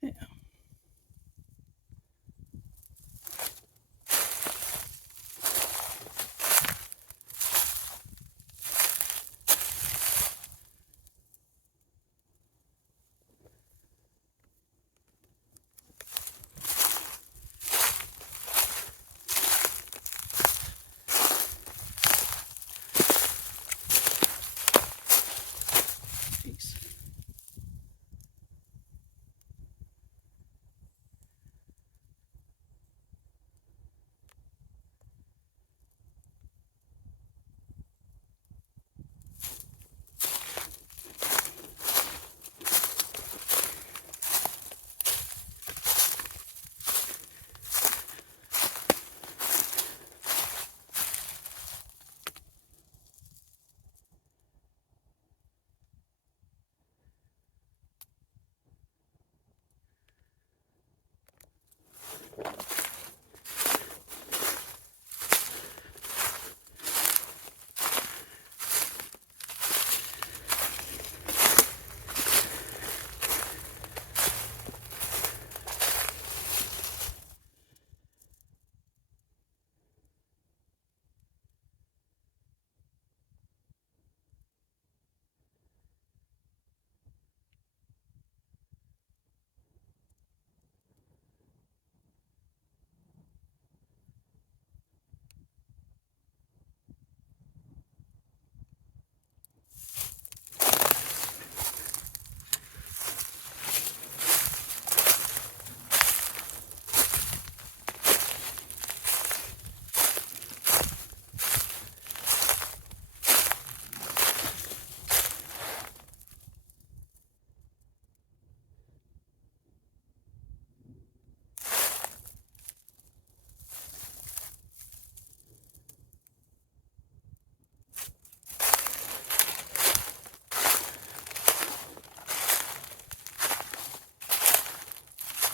Yeah. Jeez.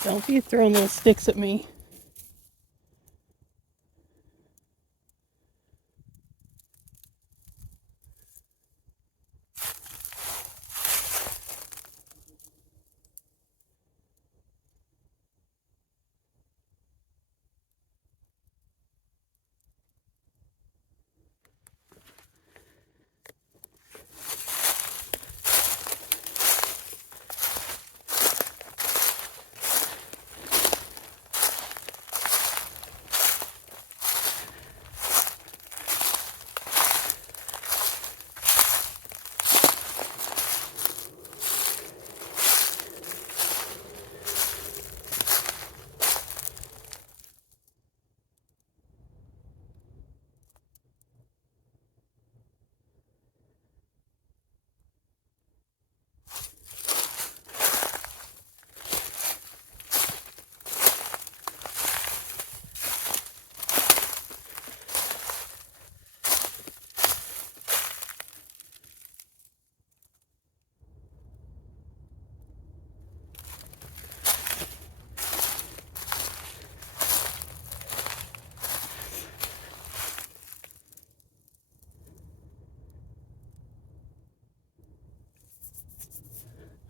Don't be throwing little sticks at me.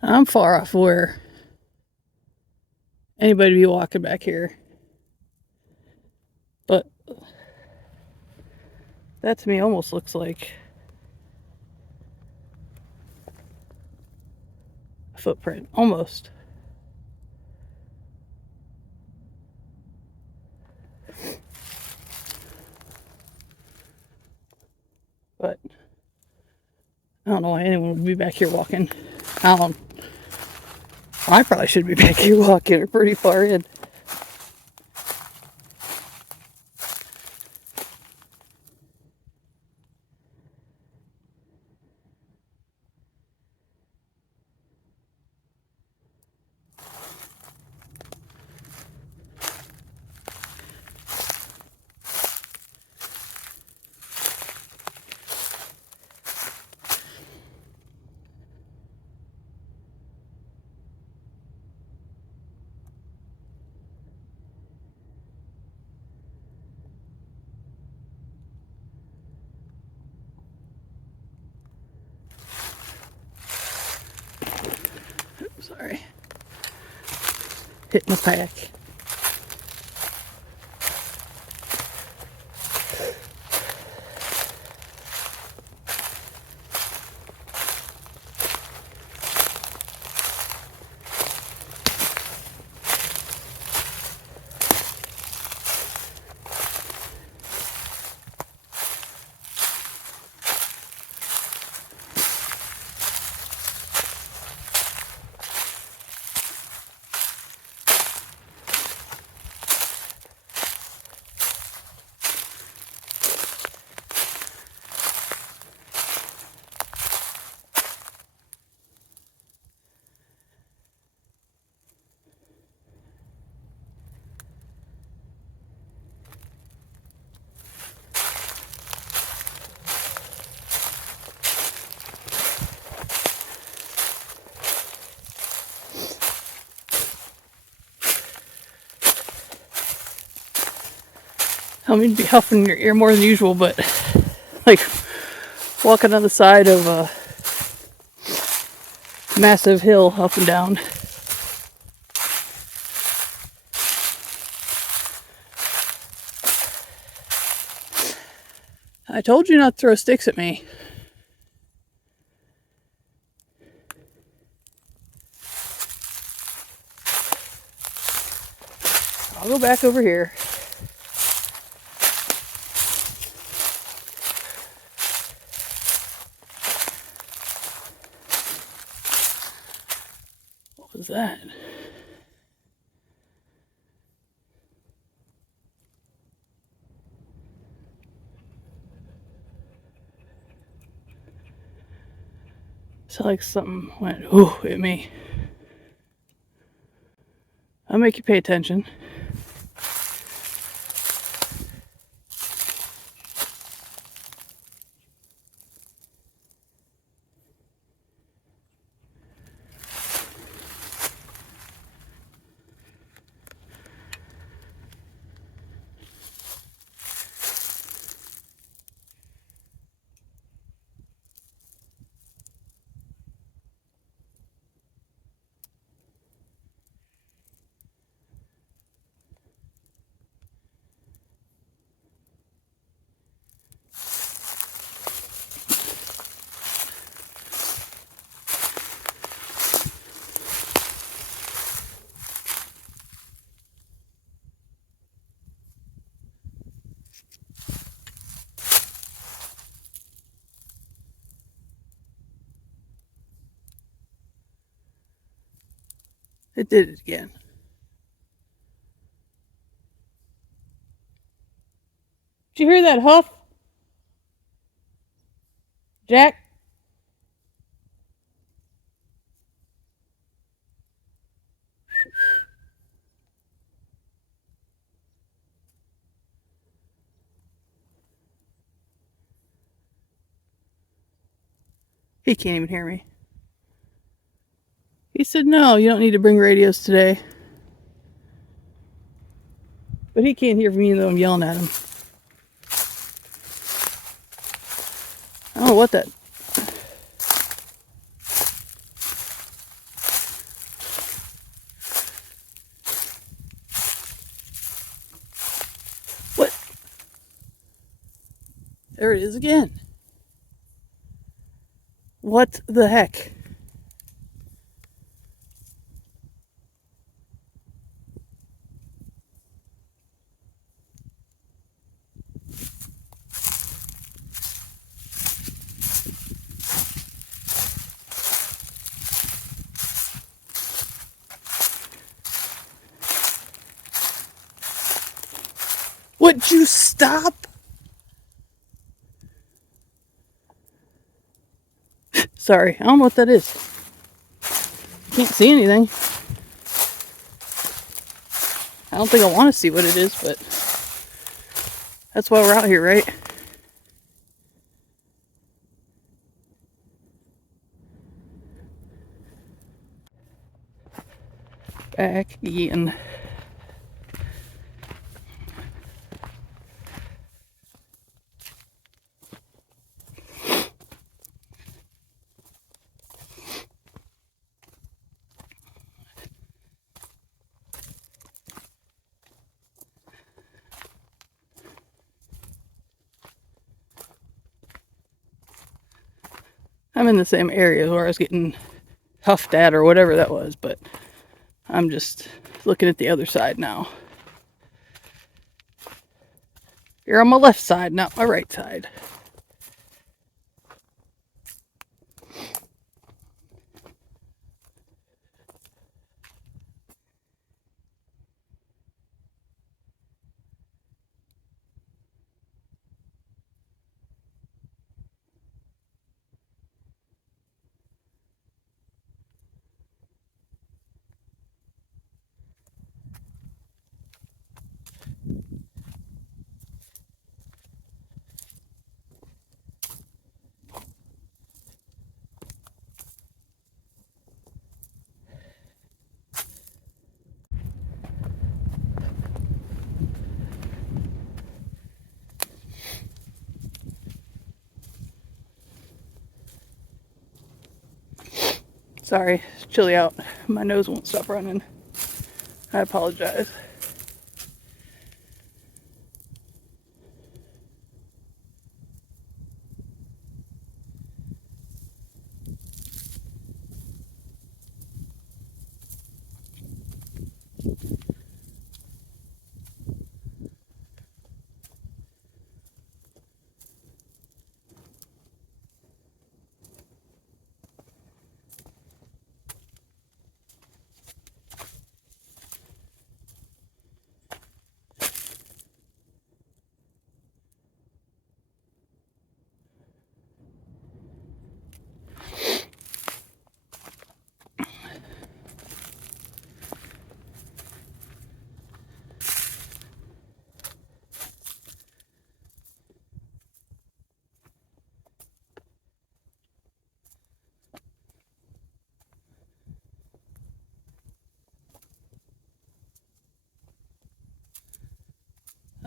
I'm far off where anybody be walking back here. But that to me almost looks like a footprint. Almost. But I don't know why anyone would be back here walking. I probably should be back here walking. We're pretty far in. Sorry. Hitting the pack. I mean, be huffing your ear more than usual, but like walking on the side of a massive hill up and down. I told you not to throw sticks at me. I'll go back over here. What was that? It's like something went ooh at me. I'll make you pay attention. It did it again. Did you hear that huff? Jack? He can't even hear me. He said, no, you don't need to bring radios today. But he can't hear me even though I'm yelling at him. I don't know what that... There it is again. What the heck? Would you stop? Sorry, I don't know what that is. Can't see anything. I don't think I want to see what it is, but that's why we're out here, right? Back again. I'm in the same area where I was getting huffed at or whatever that was, but I'm just looking at the other side now. You're on my left side, not my right side. Sorry, it's chilly out. My nose won't stop running. I apologize.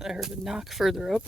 I heard a knock further up.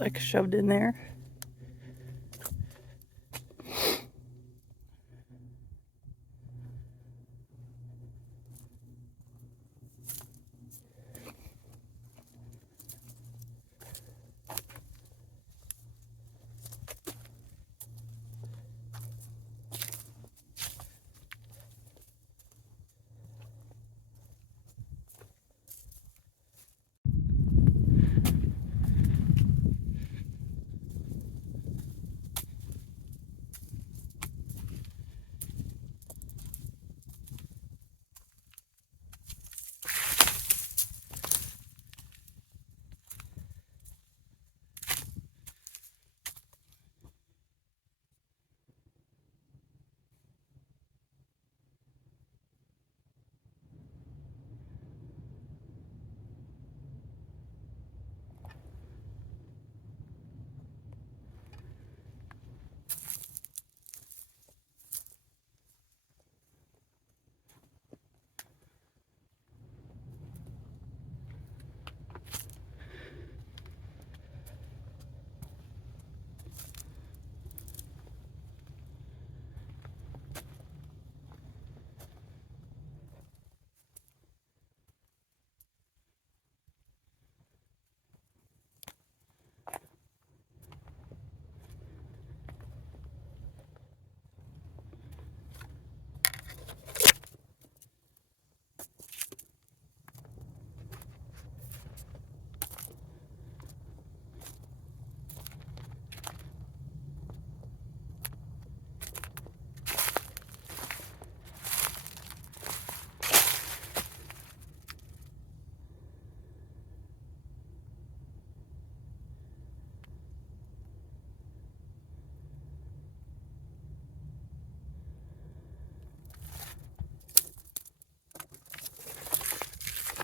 like shoved in there.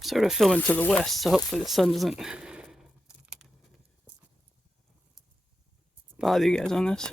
Sort of filming to the west, so hopefully the sun doesn't bother you guys on this.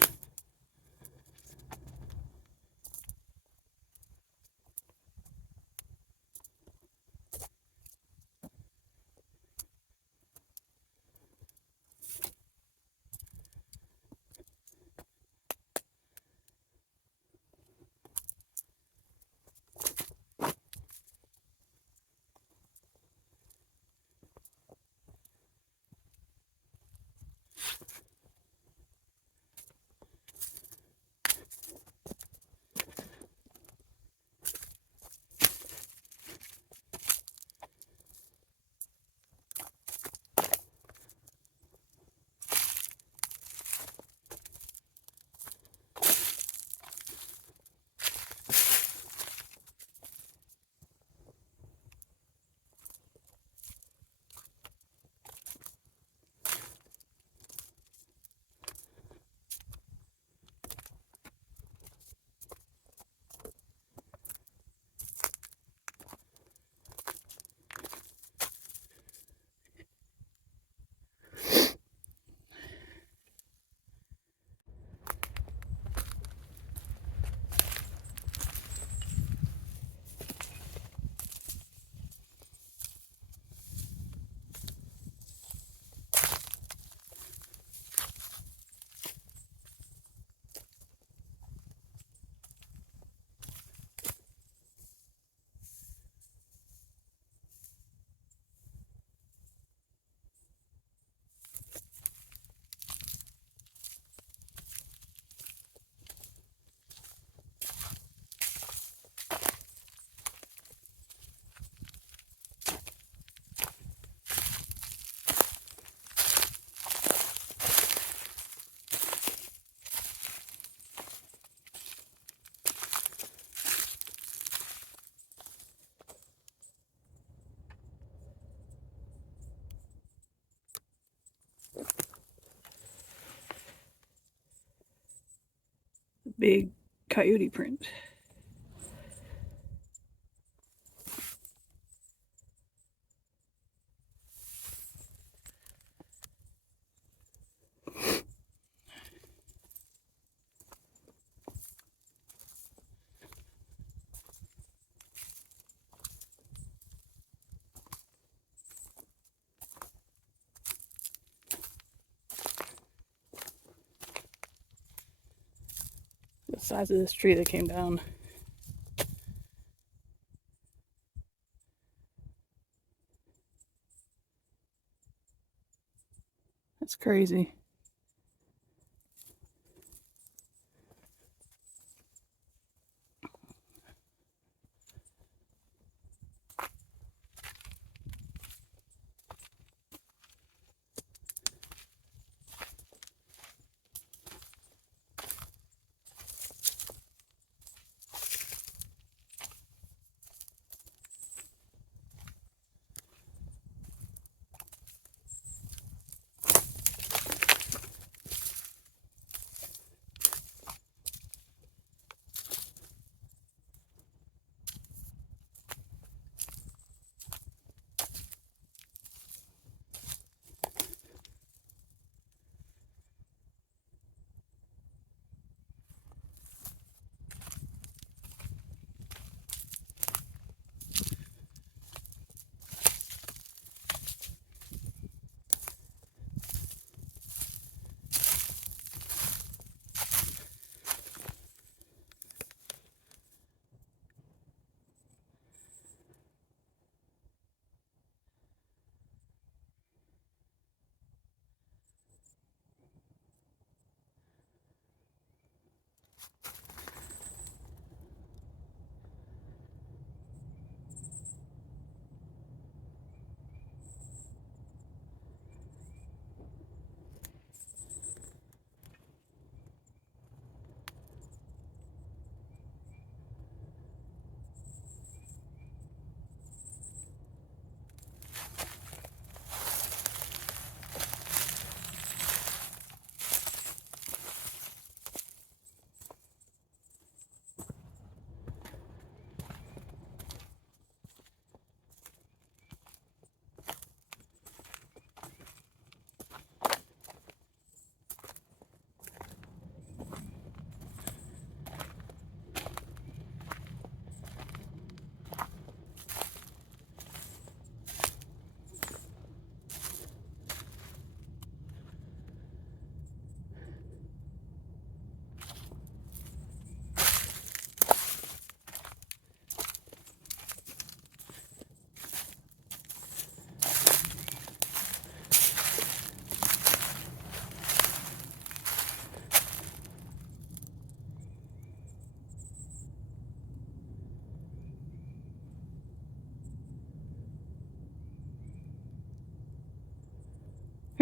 Big coyote print. size of this tree that came down. That's crazy.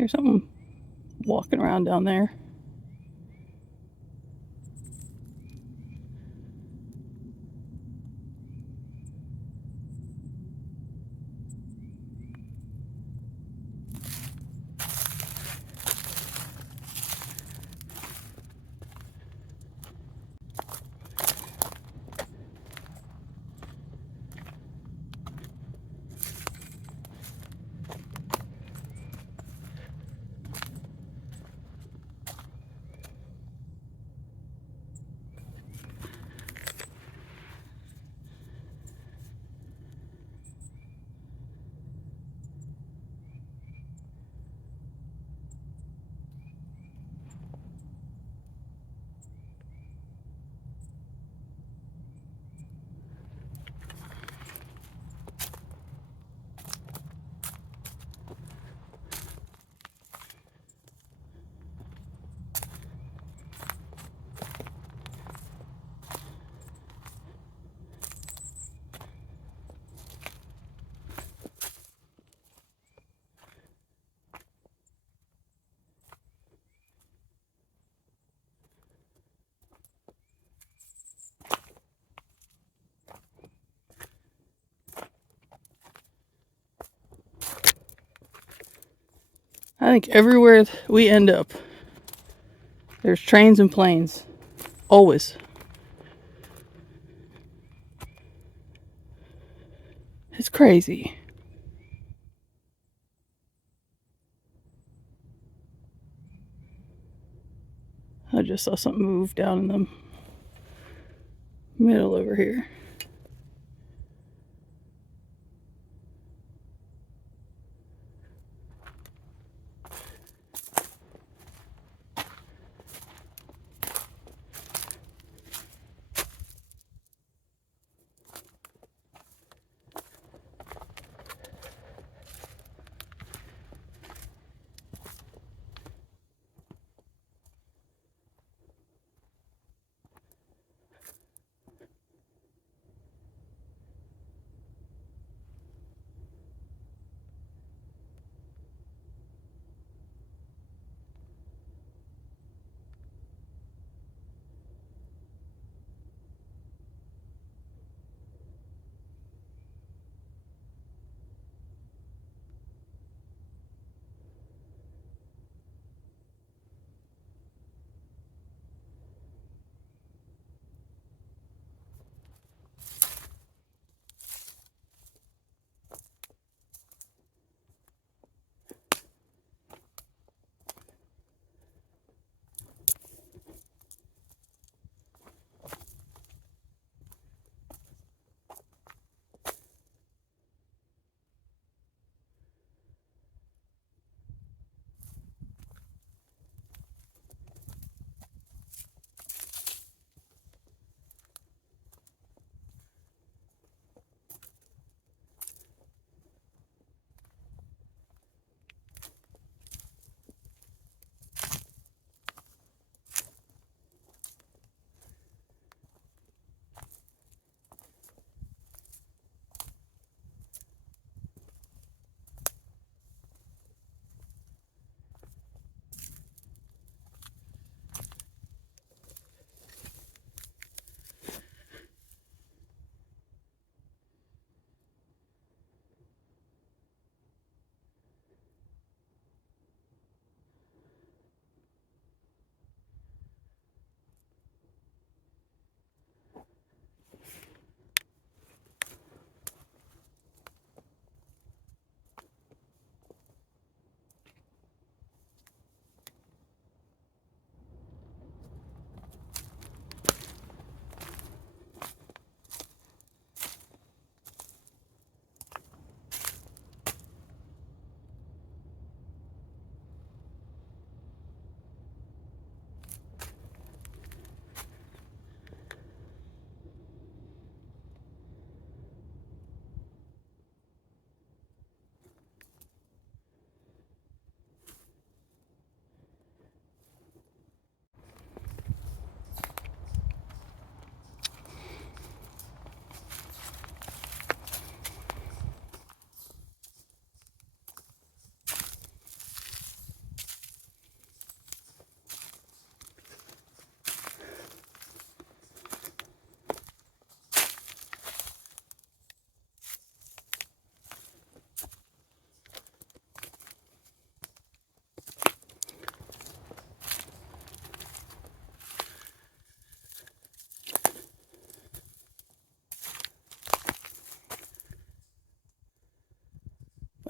Here's something walking around down there. I think everywhere we end up, there's trains and planes. Always. It's crazy. I just saw something move down in the middle over here.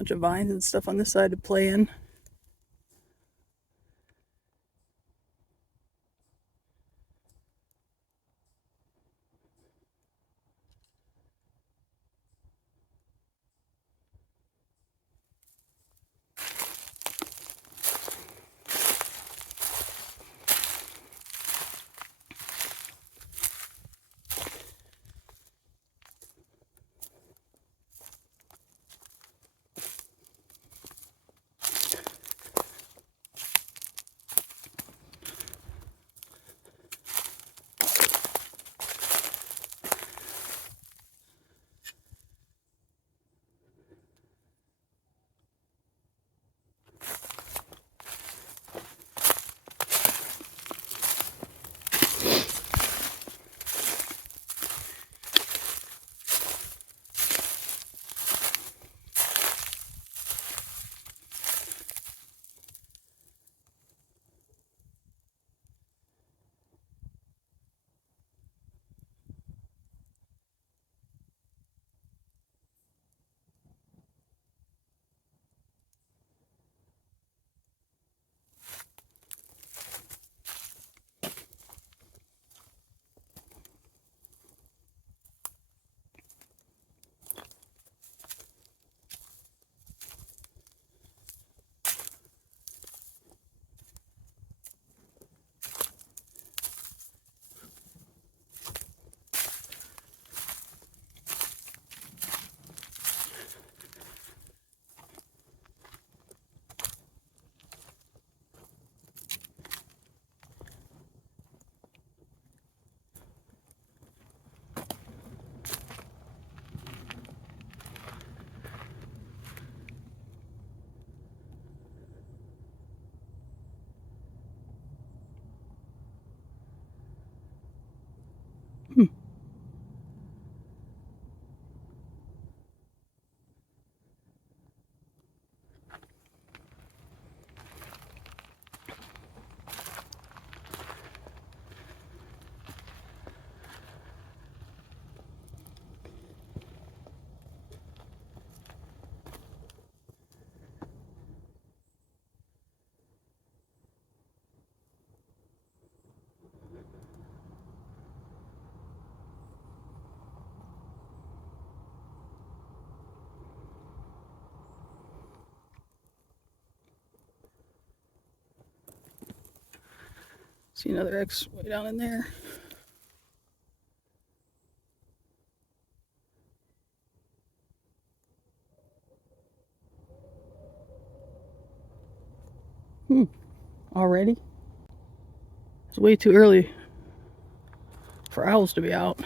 Bunch of vines and stuff on this side to play in. See another X way down in there. Already? It's way too early for owls to be out.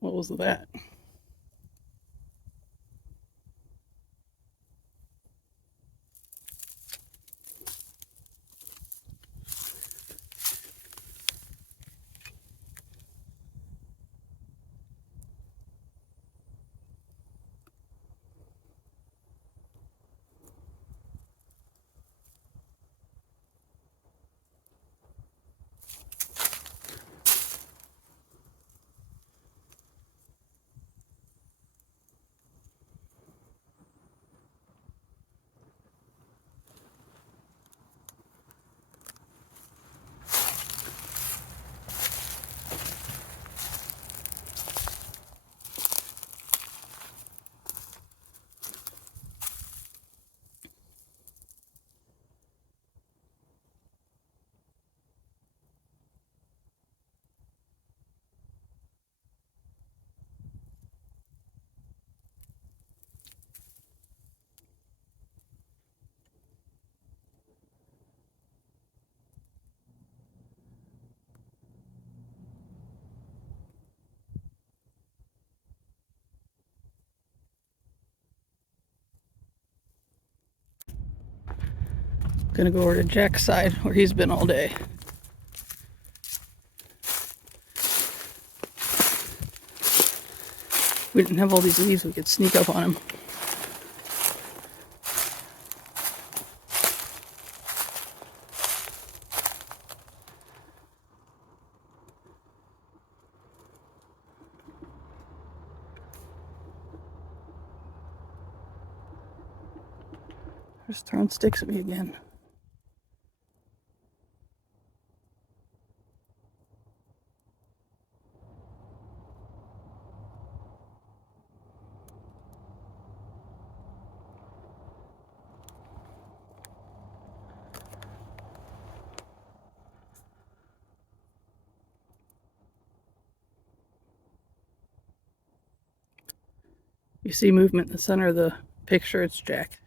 What was that? Gonna go over to Jack's side where he's been all day. We didn't have all these leaves, we could sneak up on him. Just throwing sticks at me again. You see movement in the center of the picture, it's Jack.